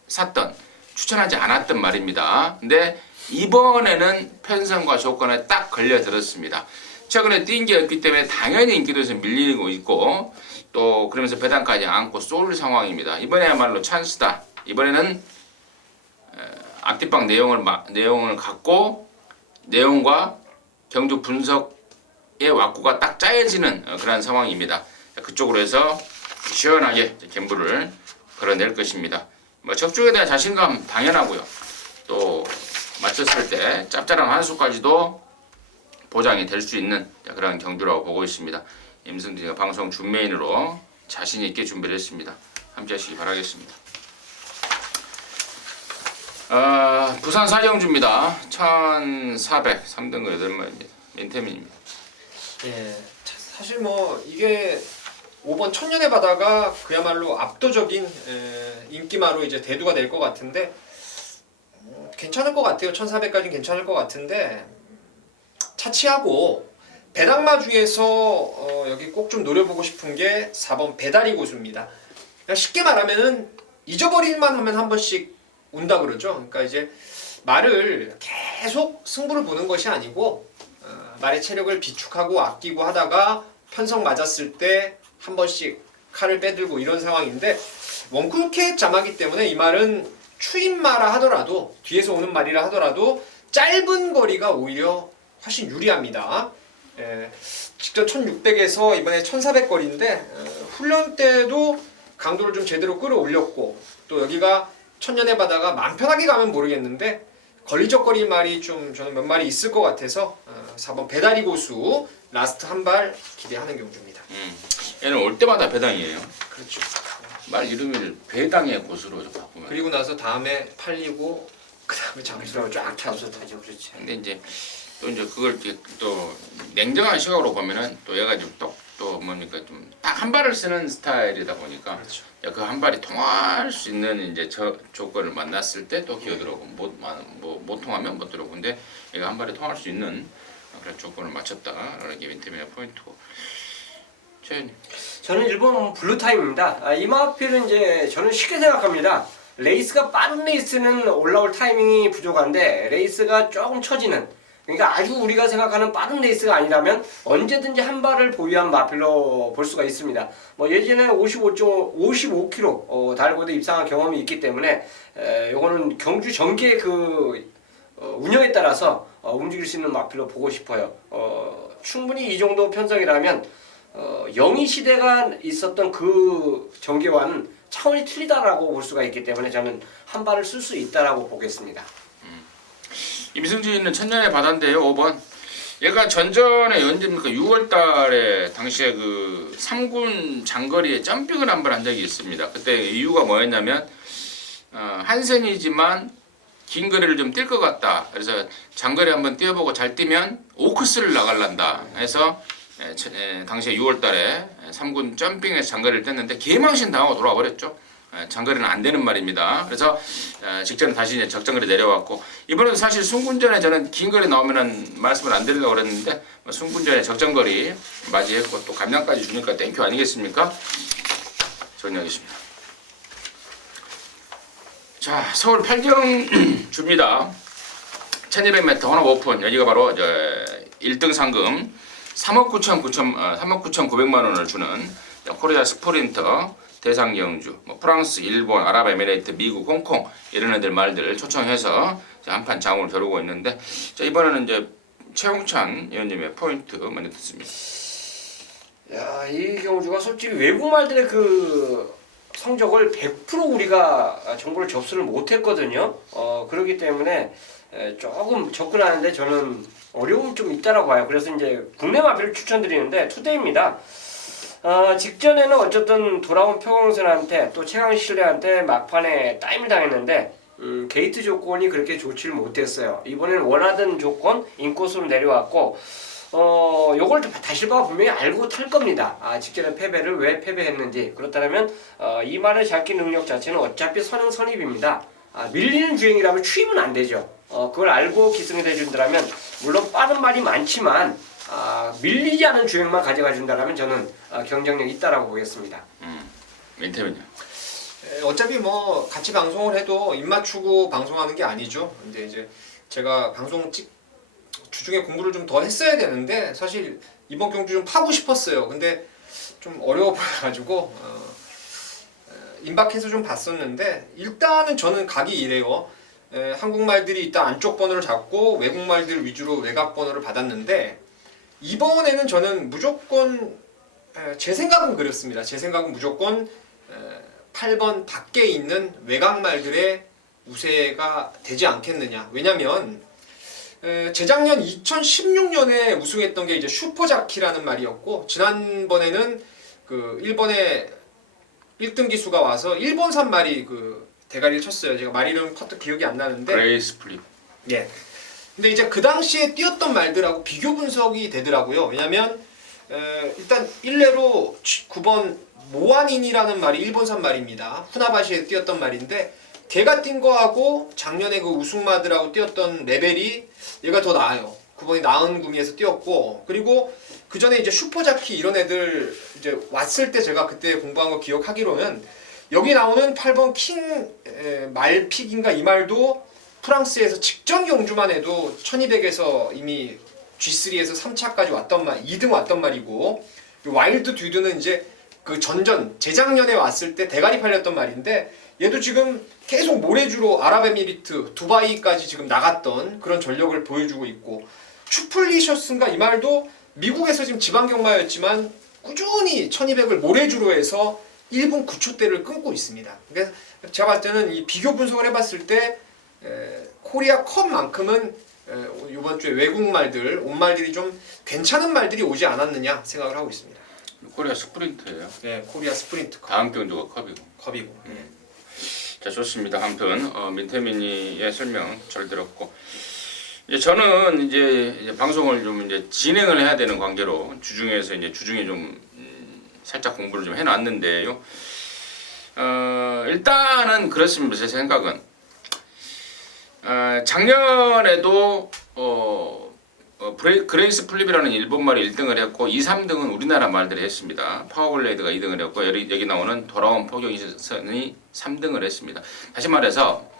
샀던 추천하지 않았던 말입니다. 근데 이번에는 편성과 조건에 딱 걸려들었습니다. 최근에 뛴 게 없기 때문에 당연히 인기도에서 밀리고 있고 또 그러면서 배당까지 안고 쏠 상황입니다. 이번에야말로 찬스다. 이번에는 앞뒷방 내용을 갖고 내용과 경주 분석의 왁구가 딱 짜여지는 그런 상황입니다. 그쪽으로 해서 시원하게 갬블을 걸어낼 것입니다. 뭐 적중에 대한 자신감 당연하고요. 또 맞췄을 때 짭짤한 한 수까지도 보장이 될 수 있는 그런 경주라고 보고 있습니다. 임승진이가 방송 준메인으로 자신 있게 준비를 했습니다. 함께 하시기 바라겠습니다. 부산 사경주입니다. 1400 3등급 8마리입니다. 민태민입니다. 예, 사실 뭐 이게 5번 천년의 바다가 그야말로 압도적인 인기마로 이제 대두가 될 것 같은데 괜찮을 것 같아요. 1400까지는 괜찮을 것 같은데 차치하고 배당마 중에서 여기 꼭 좀 노려보고 싶은 게 4번 배다리 고수입니다. 그러니까 쉽게 말하면은 잊어버릴만 하면 한 번씩 운다 그러죠. 그러니까 이제 말을 계속 승부를 보는 것이 아니고 말의 체력을 비축하고 아끼고 하다가 편성 맞았을 때 한 번씩 칼을 빼들고 이런 상황인데 원쿠켓 자마기 때문에 이 말은 추임마라 하더라도 뒤에서 오는 말이라 하더라도 짧은 거리가 오히려 훨씬 유리합니다. 직전 1600에서 이번에 1400 거리인데 훈련 때도 강도를 좀 제대로 끌어올렸고 또 여기가 천년의 바다가 마음 편하게 가면 모르겠는데 걸리적거릴 말이 좀 저는 몇 마리 있을 것 같아서 4번 배다리 고수 라스트 한 발 기대하는 경주입니다. 얘는 올 때마다 배당이에요. 그렇죠. 말 이름을 배당의 고수로 좀 바꾸면. 그리고 나서 다음에 팔리고 그 다음에 장수로 쫙 타죠. 타죠. 그렇지. 근데 이제 또 이제 그걸 또 냉정한 시각으로 보면은 또 얘가 좀 또 뭡니까 좀 딱 한 발을 쓰는 스타일이다 보니까 그렇죠. 그 한 발이 통할 수 있는 이제 조건을 만났을 때 또 기어들어오고 못 통하면 못 들어오고 근데 얘가 한 발이 통할 수 있는 그런 조건을 맞췄다라는 게 민태민의 포인트고. 최현님. 저는 일본 블루타임입니다. 이 마필은 이제 저는 쉽게 생각합니다. 레이스가 빠른 레이스는 올라올 타이밍이 부족한데 레이스가 조금 처지는 그러니까 아주 우리가 생각하는 빠른 레이스가 아니라면 언제든지 한 발을 보유한 마필로 볼 수가 있습니다. 뭐 예전에 55km 달고도 입상한 경험이 있기 때문에 요거는 경주 전개 그 운영에 따라서 움직일 수 있는 마필로 보고 싶어요. 충분히 이 정도 편성이라면 영희 시대가 있었던 그 전개와는 차원이 틀리다라고 볼 수가 있기 때문에 저는 한 발을 쓸 수 있다라고 보겠습니다. 임승진은 천년의 바다인데요. 5번. 얘가 전전에 언제입니까? 6월달에 당시에 그 3군 장거리에 점핑을 한 번 한 적이 있습니다. 그때 이유가 뭐였냐면 한센이지만 긴 거리를 좀 뛸 것 같다. 그래서 장거리 한번 뛰어보고 잘 뛰면 오크스를 나갈란다. 해서 당시에 6월달에 3군 점핑에서 장거리를 뗐는데 개망신 당하고 돌아와 버렸죠. 장거리는 안 되는 말입니다. 그래서 직전에 다시 이제 적정거리 내려왔고 이번에도 사실 순군전에 저는 긴 거리 나오면은 말씀을 안 드리려고 그랬는데 순군전에 적정거리 맞이했고 또 감량까지 주니까 땡큐 아니겠습니까? 정리하겠습니다. 자 서울 팔경 줍니다. 1200m 혼합 오픈 여기가 바로 1등 상금 3억 9,900만 원을 주는 코리아 스프린터 대상경주, 뭐 프랑스, 일본, 아랍에미레이트, 미국, 홍콩 이런 애들 말들을 초청해서 한판 장을 겨루고 있는데 자, 이번에는 이제 최홍찬 의원님의 포인트 많이 듣습니다. 야, 이 경주가 솔직히 외국 말들의 그 성적을 100% 우리가 정보를 접수를 못했거든요. 그렇기 때문에 조금 접근하는데 저는 어려움이 좀 있다라고 봐요. 그래서 이제 국내 마비를 추천드리는데 투데이입니다. 직전에는 어쨌든 돌아온 표공선한테 또 최강실레한테 막판에 따임을 당했는데 게이트 조건이 그렇게 좋지를 못했어요. 이번에는 원하던 조건 인코스로 내려왔고 요걸 다실바가 분명히 알고 탈 겁니다. 직전에 패배를 왜 패배했는지. 그렇다면 이 말의 잡기 능력 자체는 어차피 선행 선입입니다. 밀리는 주행이라면 추임은 안 되죠. 그걸 알고 기승이 돼준다면 물론 빠른 말이 많지만 밀리지 않은 주행만 가져가 준다면 저는 경쟁력이 있다라고 보겠습니다. 민태민요. 어차피 뭐 같이 방송을 해도 입 맞추고 방송하는 게 아니죠. 근데 이제 제가 방송 주중에 공부를 좀 더 했어야 되는데 사실 이번 경주 좀 파고 싶었어요. 근데 좀 어려워 보여가지고 임박해서 좀 봤었는데 일단은 저는 각이 이래요. 한국말들이 일단 안쪽 번호를 잡고 외국말들 위주로 외곽 번호를 받았는데 이번에는 저는 무조건 제 생각은 그렇습니다. 제 생각은 무조건 8번 밖에 있는 외곽말들의 우세가 되지 않겠느냐. 왜냐면 재작년 2016년에 우승했던 게 이제 슈퍼자키라는 말이었고 지난번에는 그 일본의 1등 기수가 와서 일본산 말이 그 대가리를 쳤어요. 제가 말 이름 퍼뜩 기억이 안 나는데. 그레이스 플립. 예. 근데 이제 그 당시에 뛰었던 말들하고 비교 분석이 되더라고요. 왜냐면 일단 일례로 9번 모아닌이라는 말이 일본산 말입니다. 후나바시에 뛰었던 말인데 걔가 뛴 거하고 작년에 그 우승마들하고 뛰었던 레벨이 얘가 더 나아요. 9번이 나은 구미에서 뛰었고 그리고 그 전에 이제 슈퍼자키 이런 애들 이제 왔을 때 제가 그때 공부한 거 기억하기로는 여기 나오는 8번 킹 말픽인가 이 말도 프랑스에서 직전 경주만 해도 1200에서 이미 G3에서 3차까지 왔던 말, 2등 왔던 말이고 와일드 듀드는 이제 그 재작년에 왔을 때 대가리 팔렸던 말인데 얘도 지금 계속 모래주로 아랍에미리트, 두바이까지 지금 나갔던 그런 전력을 보여주고 있고 슈플리셔스인가 이 말도 미국에서 지금 지방경마였지만 꾸준히 1200을 모래주로 해서 1분 9초대를 끊고 있습니다. 그래서 제가 봤을 때는 이 비교 분석을 해봤을 때 코리아 컵만큼은 이번 주에 외국 말들, 온 말들이 좀 괜찮은 말들이 오지 않았느냐 생각을 하고 있습니다. 코리아 스프린트예요. 네, 코리아 스프린트 컵. 다음 경주가 컵이고. 컵이고. 자, 좋습니다. 한편 민태민이의 설명 잘 들었고 이제 저는 이제 방송을 좀 이제 진행을 해야 되는 관계로 주중에서 이제 주중에 좀 살짝 공부를 좀 해놨는데요. 일단은 그렇습니다. 제 생각은 작년에도 그레이스 플립이라는 일본 말이 1등을 했고 2, 3등은 우리나라 말들이 했습니다. 파워글레이드가 2등을 했고 여기 나오는 돌아온 포경이선이 3등을 했습니다. 다시 말해서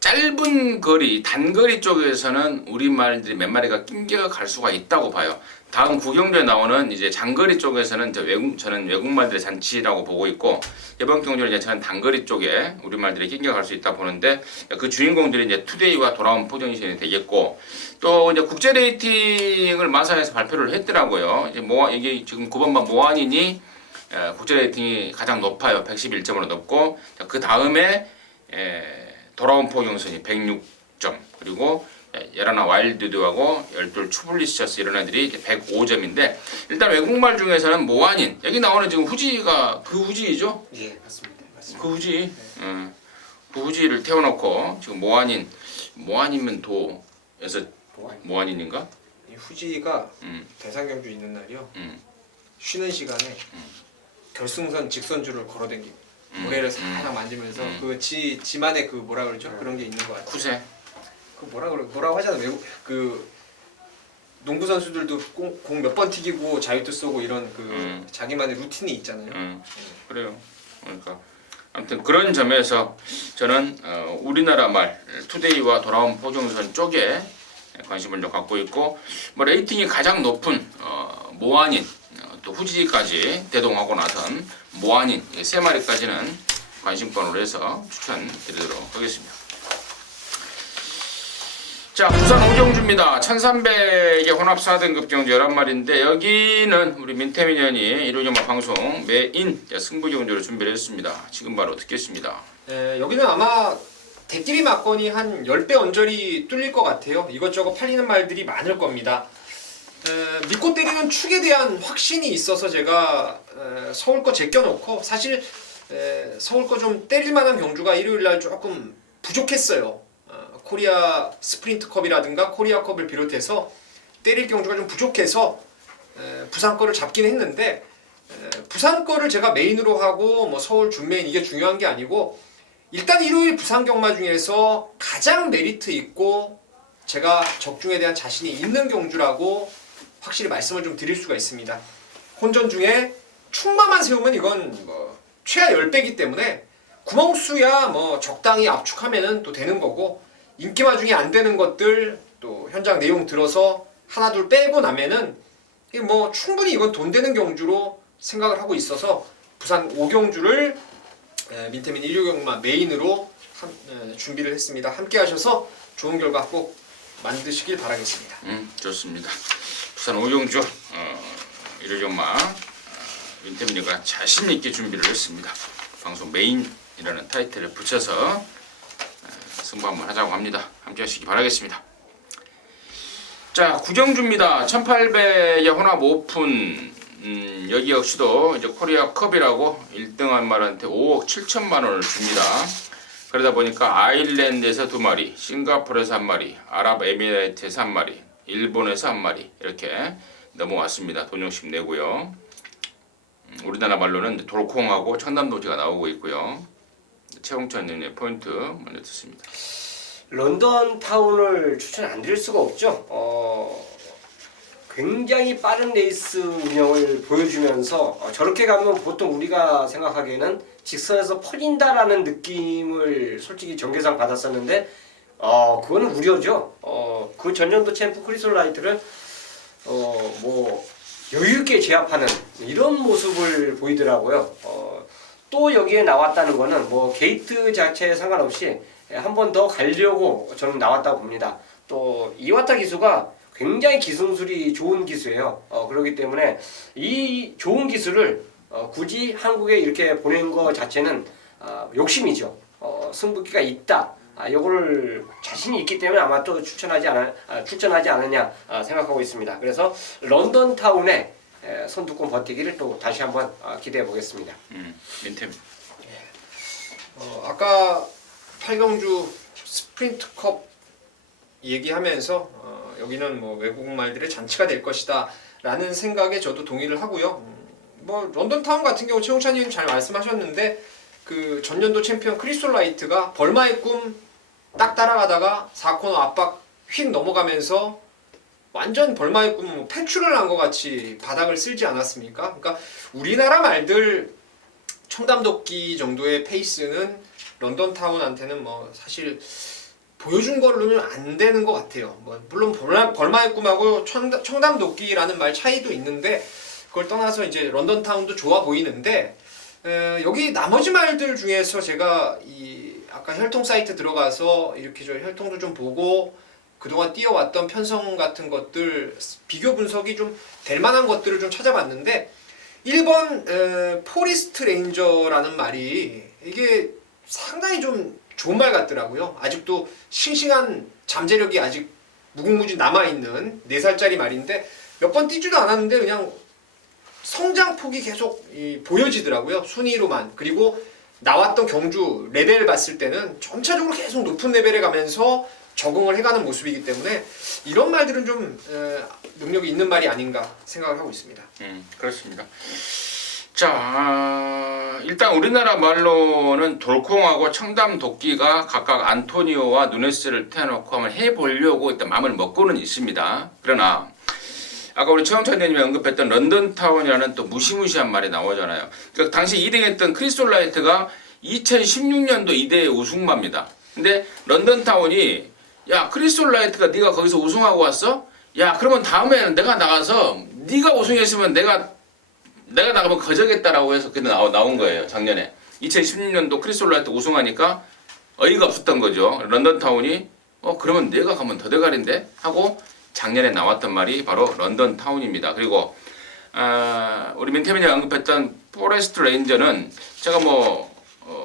짧은 거리, 단거리 쪽에서는 우리 말들이 몇 마리가 낑겨갈 수가 있다고 봐요. 다음 구경주에 나오는 이제 장거리 쪽에서는 저는 외국 말들의 잔치라고 보고 있고 이번 경주는 이제 저는 단거리 쪽에 우리 말들이 낑겨갈 수 있다 보는데 그 주인공들이 이제 투데이와 돌아온 포정이션이 되겠고 또 이제 국제 레이팅을 마사에서 발표를 했더라고요. 이제 이게 지금 9번만 모아닌이 국제 레이팅이 가장 높아요. 111점으로 높고 그 다음에 돌아온 포경선이 106점 그리고 예라나 와일드드하고 12 추블리셔스 이런 애들이 105점인데 일단 외국말 중에서는 모아닌 여기 나오는 지금 후지가 그 후지이죠? 예, 맞습니다. 그 후지 그 후지를 태워놓고 지금 모아닌이면 도에서 모아닌인가? 이 후지가 대상 경주 있는 날이요. 쉬는 시간에 결승선 직선주를 걸어댕기고 모래를 살짝 만지면서 그 지만의 그 뭐라 그러죠? 그런 게 있는 것 같아요. 쿠세. 그 뭐라고 하잖아요. 외국 그 농구 선수들도 공 몇 번 튀기고 자유투 쏘고 이런 그 자기만의 루틴이 있잖아요. 그래요. 그러니까 아무튼 그런 점에서 저는 우리나라 말 투데이와 돌아온 포정선 쪽에 관심을 좀 갖고 있고 뭐 레이팅이 가장 높은 모아닌 또 후지까지 대동하고 나선 모아닌 3마리까지는 관심권으로 해서 추천드리도록 하겠습니다. 자, 부산 오경주입니다. 1300의 혼합 4등급 경주 11마리인데 여기는 우리 민태민연이 일요일마 방송 메인 승부 경주를 준비를 했습니다. 지금 바로 듣겠습니다. 여기는 아마 대끼리 막건이 한 10배 언저리 뚫릴 것 같아요. 이것저것 팔리는 말들이 많을 겁니다. 믿고 때리는 축에 대한 확신이 있어서 제가 서울 거 제껴놓고 사실 서울 거 좀 때릴 만한 경주가 일요일날 조금 부족했어요. 코리아 스프린트컵이라든가 코리아컵을 비롯해서 때릴 경주가 좀 부족해서 부산 거를 잡긴 했는데 부산 거를 제가 메인으로 하고 뭐 서울 준메인 이게 중요한 게 아니고 일단 일요일 부산 경마 중에서 가장 메리트 있고 제가 적중에 대한 자신이 있는 경주라고 확실히 말씀을 좀 드릴 수가 있습니다. 혼전 중에 충마만 세우면 이건 뭐 최하 10배이기 때문에 구멍수야 뭐 적당히 압축하면은 또 되는 거고 인기마 중에 안 되는 것들 또 현장 내용 들어서 하나 둘 빼고 나면은 뭐 충분히 이건 돈 되는 경주로 생각을 하고 있어서 부산 5경주를 민태민 1호경마 메인으로 준비를 했습니다. 함께 하셔서 좋은 결과 꼭 만드시길 바라겠습니다. 좋습니다. 부산 5경주 일요일경마 민태민이가 자신있게 준비를 했습니다. 방송 메인이라는 타이틀을 붙여서 승부 한번 하자고 합니다. 함께 하시기 바라겠습니다. 자, 구경주입니다. 1800의 혼합 오픈. 여기 역시도 이제 코리아컵이라고 1등한 말한테 5억 7천만 원을 줍니다. 그러다 보니까 아일랜드에서 2마리, 싱가포르에서 1마리, 아랍에미레이트에서 1마리, 일본에서 1마리 이렇게 넘어왔습니다. 돈 욕심 내고요. 우리나라 말로는 돌콩하고 청담도지가 나오고 있고요. 최홍천님의 포인트 먼저 듣습니다. 런던 타운을 추천 안 드릴 수가 없죠. 굉장히 빠른 레이스 운영을 보여주면서 저렇게 가면 보통 우리가 생각하기에는 직선에서 퍼진다라는 느낌을 솔직히 전개상 받았었는데 그거는 우려죠. 그 전년도 챔프 크리솔라이트를 뭐 여유있게 제압하는 이런 모습을 보이더라고요. 또 여기에 나왔다는 거는 뭐 게이트 자체에 상관없이 한 번 더 가려고 저는 나왔다고 봅니다. 또 이와타 기수가 굉장히 기술이 좋은 기수예요. 그렇기 때문에 이 좋은 기술을 굳이 한국에 이렇게 보낸 거 자체는 욕심이죠. 승부기가 있다. 이거를 자신이 있기 때문에 아마 또 추천하지 않느냐 생각하고 있습니다. 그래서 런던 타운에 선두권 버티기를 또 다시 한번 기대해 보겠습니다. 민태민. 아까 8경주 스프린트컵 얘기하면서 여기는 뭐 외국 말들의 잔치가 될 것이다 라는 생각에 저도 동의를 하고요. 뭐 런던타운 같은 경우 최홍찬님 잘 말씀하셨는데 그 전년도 챔피언 크리솔라이트가 벌마의 꿈 딱 따라가다가 4코너 압박 휙 넘어가면서 완전 벌마의 꿈은 뭐 패출을 한 것 같이 바닥을 쓸지 않았습니까? 그러니까 우리나라 말들 청담도끼 정도의 페이스는 런던타운한테는 뭐 사실 보여준 걸로는 안 되는 것 같아요. 뭐 물론 벌마의 꿈하고 청담도끼라는 말 차이도 있는데 그걸 떠나서 이제 런던타운도 좋아 보이는데 여기 나머지 말들 중에서 제가 이 아까 혈통 사이트 들어가서 이렇게 저 혈통도 좀 보고 그동안 뛰어왔던 편성 같은 것들 비교 분석이 좀 될 만한 것들을 좀 찾아봤는데 1번 포리스트 레인저라는 말이 이게 상당히 좀 좋은 말 같더라고요. 아직도 싱싱한 잠재력이 아직 무궁무진 남아있는 4살짜리 말인데 몇 번 뛰지도 않았는데 그냥 성장폭이 계속 보여지더라고요. 순위로만. 그리고 나왔던 경주 레벨 봤을 때는 점차적으로 계속 높은 레벨에 가면서 적응을 해가는 모습이기 때문에 이런 말들은 좀 능력이 있는 말이 아닌가 생각을 하고 있습니다. 그렇습니다. 자, 일단 우리나라 말로는 돌콩하고 청담도끼가 각각 안토니오와 누네스를 태워놓고 한번 해보려고 일단 마음을 먹고는 있습니다. 그러나 아까 우리 최영찬님이 언급했던 런던타운이라는 또 무시무시한 말이 나오잖아요. 그러니까 당시 2등했던 크리솔라이트가 2016년도 2대 우승마입니다. 근데 런던타운이 야 크리솔라이트가 네가 거기서 우승하고 왔어? 야 그러면 다음에는 내가 나가서 네가 우승했으면 내가 내가 나가면 거저겠다라고 해서 그때 나온 거예요. 작년에 2016년도 크리솔라 때 우승하니까 어이가 없었던 거죠. 런던 타운이 그러면 내가 가면 더 대가리인데 하고 작년에 나왔던 말이 바로 런던 타운입니다. 그리고 우리 민태민이 언급했던 포레스트 레인저는 제가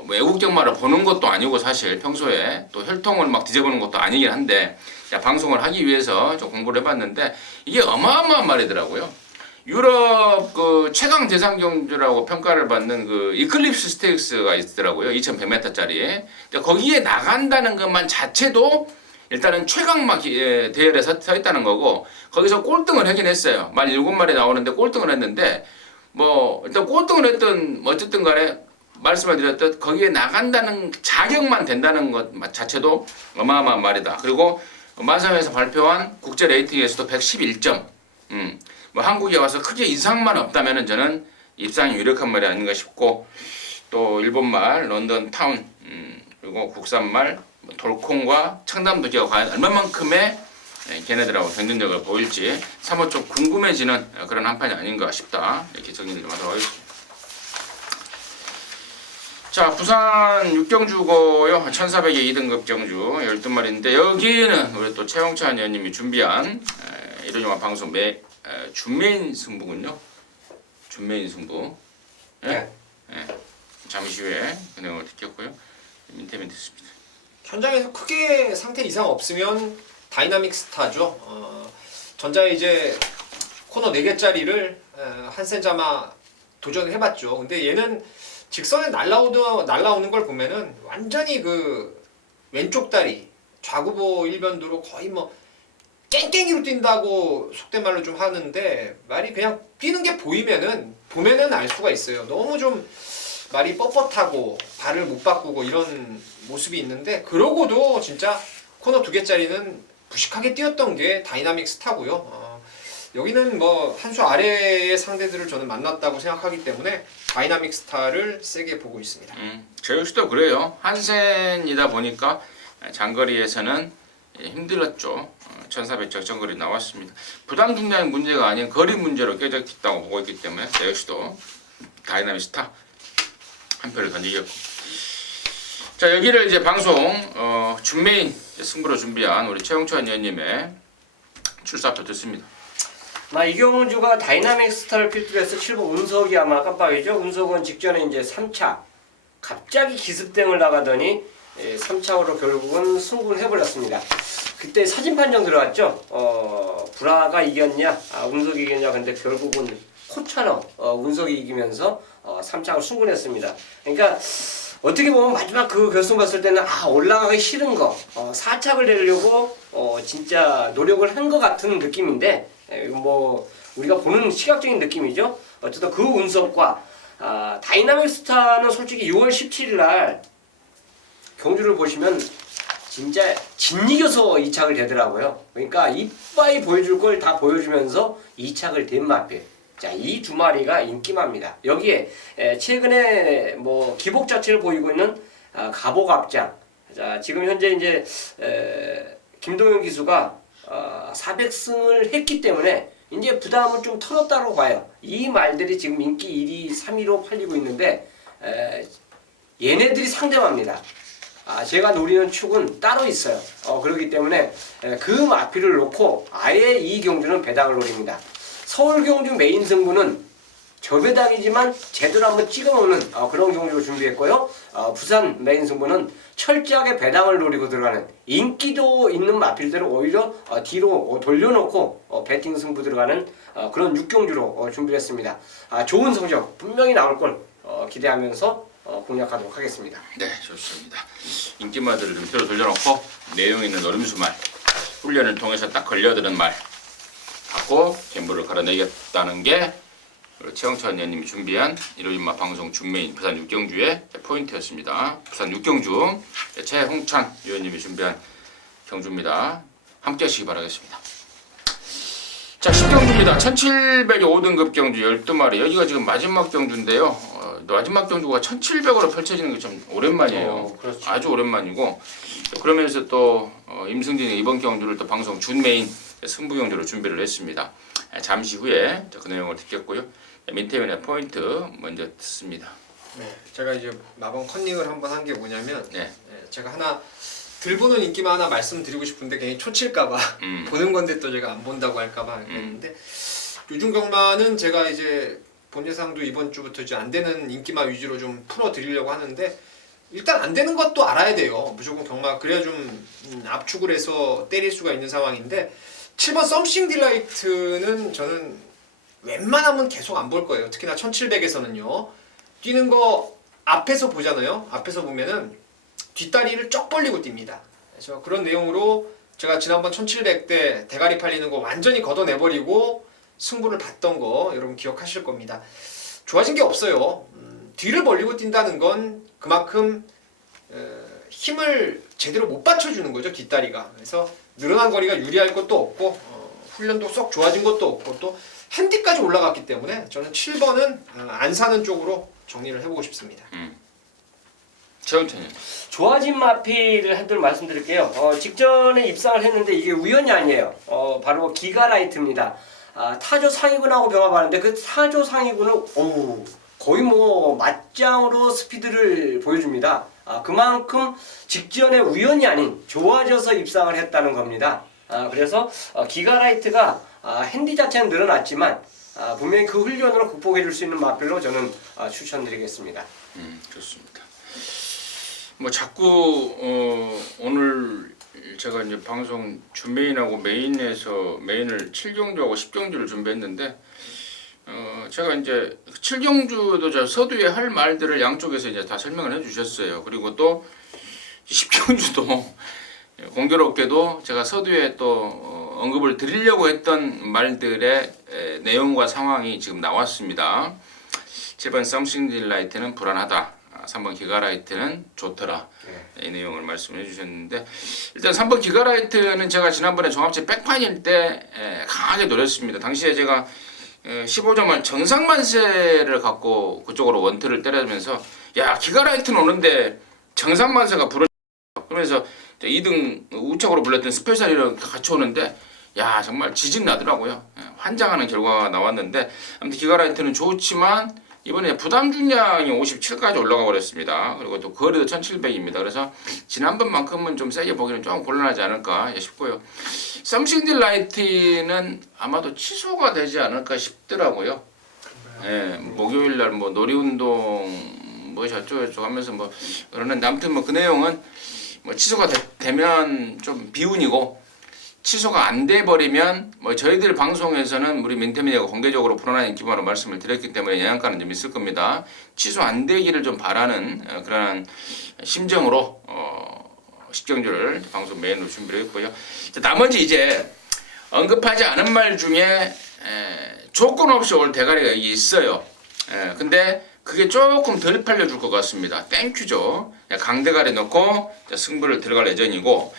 외국적 말을 보는 것도 아니고 사실 평소에 또 혈통을 막 뒤져보는 것도 아니긴 한데 방송을 하기 위해서 좀 공부를 해봤는데 이게 어마어마한 말이더라고요. 유럽 그 최강 대상 경주라고 평가를 받는 그 이클립스 스테이크스가 있더라고요. 2100m짜리. 거기에 나간다는 것만 자체도 일단은 최강막 대열에 서 있다는 거고 거기서 꼴등을 하긴 했어요. 만 7마리 나오는데 꼴등을 했는데 일단 꼴등을 했던 어쨌든 간에 말씀을 드렸듯 거기에 나간다는 자격만 된다는 것 자체도 어마어마한 말이다. 그리고 마상에서 발표한 국제 레이팅에서도 111점. 한국에 와서 크게 이상만 없다면은 저는 입상이 유력한 말이 아닌가 싶고 또 일본말 런던 타운 그리고 국산말 돌콩과 청담도기가 과연 얼마만큼의 걔네들하고 경쟁력을 보일지 사뭇 좀 궁금해지는 그런 한판이 아닌가 싶다. 이렇게 정리를 좀 하도록 하겠습니다. 자, 부산 6경주고요. 1400의 2등급 경주 12마리인데 여기는 우리 또 최홍찬 의원님이 준비한 이러지마 방송 준메인 승부군요. 준메인 승부. 네. 잠시 후에 그 내용을 듣겠고요. 민태민 듣습니다. 현장에서 크게 상태 이상 없으면 다이나믹 스타죠. 전자에 이제 코너 4개짜리를 한센자마 도전을 해봤죠. 근데 얘는 직선에 날라오는 걸 보면은 완전히 그 왼쪽 다리 좌구보 일변도로 거의 깽깽이로 뛴다고 속된 말로 좀 하는데 말이 그냥 뛰는 게 보면은 알 수가 있어요. 너무 좀 말이 뻣뻣하고 발을 못 바꾸고 이런 모습이 있는데 그러고도 진짜 코너 2개짜리는 무식하게 뛰었던 게 다이나믹 스타고요. 여기는 한 수 아래의 상대들을 저는 만났다고 생각하기 때문에 다이나믹 스타를 세게 보고 있습니다. 제 역시도 그래요. 한센이다 보니까 장거리에서는 힘들었죠. 1400 적정거리 나왔습니다. 부담 중량의 문제가 아닌 거리 문제로 깨졌다고 보고 있기 때문에 제 역시도 다이나믹 스타 한 표를 던지겠고. 자, 여기를 이제 방송 준메인 승부로 준비한 우리 최영찬 의원님의 출사표 듣습니다. 이경주가 다이나믹 스타를 필두로 해서 7번 운석이 아마 깜빡이죠. 운석은 직전에 이제 3차 갑자기 기습등을 나가더니 3차로 결국은 승부를 해버렸습니다. 그때 사진 판정 들어갔죠. 불화가 이겼냐, 운석이 이겼냐. 근데 결국은 코차너 운석이 이기면서 3차로 승부했습니다. 그러니까 어떻게 보면 마지막 그 결승 봤을 때는 올라가기 싫은 거 4착을 내려고 진짜 노력을 한 것 같은 느낌인데 우리가 보는 시각적인 느낌이죠. 어쨌든 그 운석과 다이나믹 스타는 솔직히 6월 17일 날 경주를 보시면 진짜 진이겨서 2착을 되더라고요. 그러니까 이빠이 보여줄 걸 다 보여주면서 2착을 된 마필. 자, 이 두 마리가 인기마입니다. 여기에 최근에 기복 자체를 보이고 있는 가보갑장. 자, 지금 현재 이제 김동현 기수가 400승을 했기 때문에 이제 부담을 좀 털었다고 봐요. 이 말들이 지금 인기 1위, 3위로 팔리고 있는데 얘네들이 상대마입니다. 제가 노리는 축은 따로 있어요. 그렇기 때문에 그 마필을 놓고 아예 이 경주는 배당을 노립니다. 서울 경주 메인 승부는 저배당이지만 제대로 한번 찍어놓는 그런 경주로 준비했고요. 부산 메인 승부는 철저하게 배당을 노리고 들어가는 인기도 있는 마필들을 오히려 뒤로 돌려놓고 배팅 승부 들어가는 그런 6경주로 준비했습니다. 좋은 성적 분명히 나올 걸 기대하면서 공략하도록 하겠습니다. 네, 좋습니다. 인기마들을 좀 뒤로 돌려놓고 내용 있는 노림수말 훈련을 통해서 딱 걸려드는 말 갖고 갬블을 갈아내겠다는 게 최영찬 의원님이 준비한 일요일마 방송 준메인 부산 6경주의 포인트였습니다. 부산 6경주 최홍찬 의원님이 준비한 경주입니다. 함께 하시기 바라겠습니다. 자, 10경주입니다. 1700의 5등급 경주 12마리. 여기가 지금 마지막 경주인데요. 마지막 경주가 1700으로 펼쳐지는 게 좀 오랜만이에요. 그렇죠. 아주 오랜만이고 그러면서 또 임승진이 이번 경주를 또 방송 준메인 승부 경주로 준비를 했습니다. 잠시 후에 그 내용을 듣겠고요. 민태민의 포인트 먼저 듣습니다. 네, 제가 이제 마번 컨닝을 한번 한 게 뭐냐면 네. 제가 하나 들보는 인기만 하나 말씀드리고 싶은데 괜히 초칠까봐 보는 건데 또 제가 안 본다고 할까봐 했는데 요즘 경마는 제가 이제 본 예상도 이번 주부터 이제 안 되는 인기마 위주로 좀 풀어드리려고 하는데 일단 안 되는 것도 알아야 돼요. 무조건 경마 그래야 좀 압축을 해서 때릴 수가 있는 상황인데 7번 썸씽 딜라이트는 저는 웬만하면 계속 안 볼 거예요. 특히나 1700에서는요. 뛰는 거 앞에서 보잖아요. 앞에서 보면은 뒷다리를 쩍 벌리고 뜁니다. 그래서 그런 내용으로 제가 지난번 1700대 대가리 팔리는 거 완전히 걷어내버리고 승부를 봤던 거 여러분 기억하실 겁니다. 좋아진 게 없어요. 뒤를 벌리고 뛴다는 건 그만큼 힘을 제대로 못 받쳐주는 거죠. 뒷다리가. 그래서 늘어난 거리가 유리할 것도 없고 훈련도 쏙 좋아진 것도 없고 또 핸디까지 올라갔기 때문에 저는 7번은 안 사는 쪽으로 정리를 해보고 싶습니다. 최은천님. 좋아진 마피를 한둘 말씀드릴게요. 직전에 입상을 했는데 이게 우연이 아니에요. 바로 기가라이트입니다. 타조 상위군하고 병합하는데 그 타조 상위군은 거의 뭐 맞짱으로 스피드를 보여줍니다. 그만큼 직전에 우연이 아닌 좋아져서 입상을 했다는 겁니다. 그래서 기가라이트가 핸디 자체는 늘어났지만 분명히 그 훈련으로 극복해 줄 수 있는 마필로 저는 추천드리겠습니다. 좋습니다. 뭐 자꾸 오늘 제가 이제 방송 주메인하고 메인을 7경주하고 10경주를 준비했는데 제가 이제 7경주도 저 서두에 할 말들을 양쪽에서 이제 다 설명을 해주셨어요. 그리고 또 10경주도 공교롭게도 제가 서두에 또 언급을 드리려고 했던 말들의 내용과 상황이 지금 나왔습니다. 7번 썸씽 딜라이트는 불안하다. 3번 기가라이트는 좋더라. 이 내용을 말씀해 주셨는데 일단 3번 기가라이트는 제가 지난번에 종합제 백판일 때 강하게 노렸습니다. 당시에 제가 15점을 정상만세를 갖고 그쪽으로 원투를 때려주면서 야 기가라이트는 오는데 정상만세가 불어 그러면서 2등 우측으로 불렸던 스페셜이랑 같이 오는데 야 정말 지진 나더라고요. 환장하는 결과가 나왔는데 아무튼 기가라이트는 좋지만 이번에 부담 중량이 57까지 올라가 버렸습니다. 그리고 또 거리도 1700입니다. 그래서 지난번만큼은 좀 세게 보기는 좀 곤란하지 않을까 싶고요. 썸씽 딜라이트는 아마도 취소가 되지 않을까 싶더라고요. 목요일날 뭐 놀이운동 뭐 저쪽 하면서 뭐 그러는데 아무튼 뭐 그 내용은 뭐 취소가 되면 좀 비운이고 취소가 안 돼 버리면 뭐 저희들 방송에서는 우리 민태민이가 공개적으로 불안한 인기마로 말씀을 드렸기 때문에 영향가는 좀 있을 겁니다. 취소 안 되기를 좀 바라는 그런 심정으로 10경주를 방송 메인으로 준비를 했고요. 나머지 이제 언급하지 않은 말 중에 조건 없이 올 대가리가 여기 있어요. 근데 그게 조금 덜 팔려줄 것 같습니다. 땡큐죠. 강대가리 넣고 승부를 들어갈 예정이고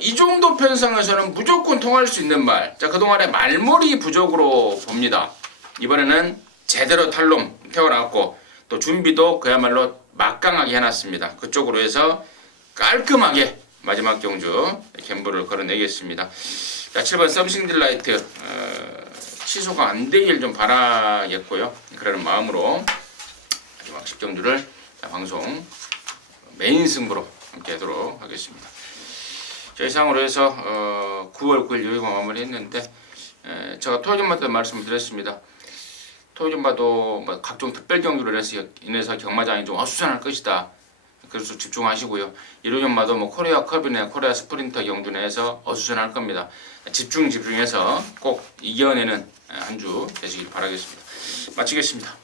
이 정도 편성에서는 무조건 통할 수 있는 말. 자, 그동안에 말머리 부족으로 봅니다. 이번에는 제대로 탈놈 태어났고 또 준비도 그야말로 막강하게 해놨습니다. 그쪽으로 해서 깔끔하게 마지막 경주 갬블을 걸어내겠습니다. 자, 7번 썸씽 딜라이트 취소가 안 되길 좀 바라겠고요. 그러는 마음으로 마지막 10경주를 방송 메인 승부로 함께 하도록 하겠습니다. 자, 이상으로 해서 9월 9일 여기가 마무리했는데 제가 토요일마다 말씀을 드렸습니다. 토요일마도 뭐 각종 특별 경주를 인해서 경마장이 좀 어수선할 것이다. 그래서 집중하시고요. 일요일마도 뭐 코리아 컵이나 코리아 스프린터 경주 내에서 어수선할 겁니다. 집중해서 꼭 이겨내는 한 주 되시길 바라겠습니다. 마치겠습니다.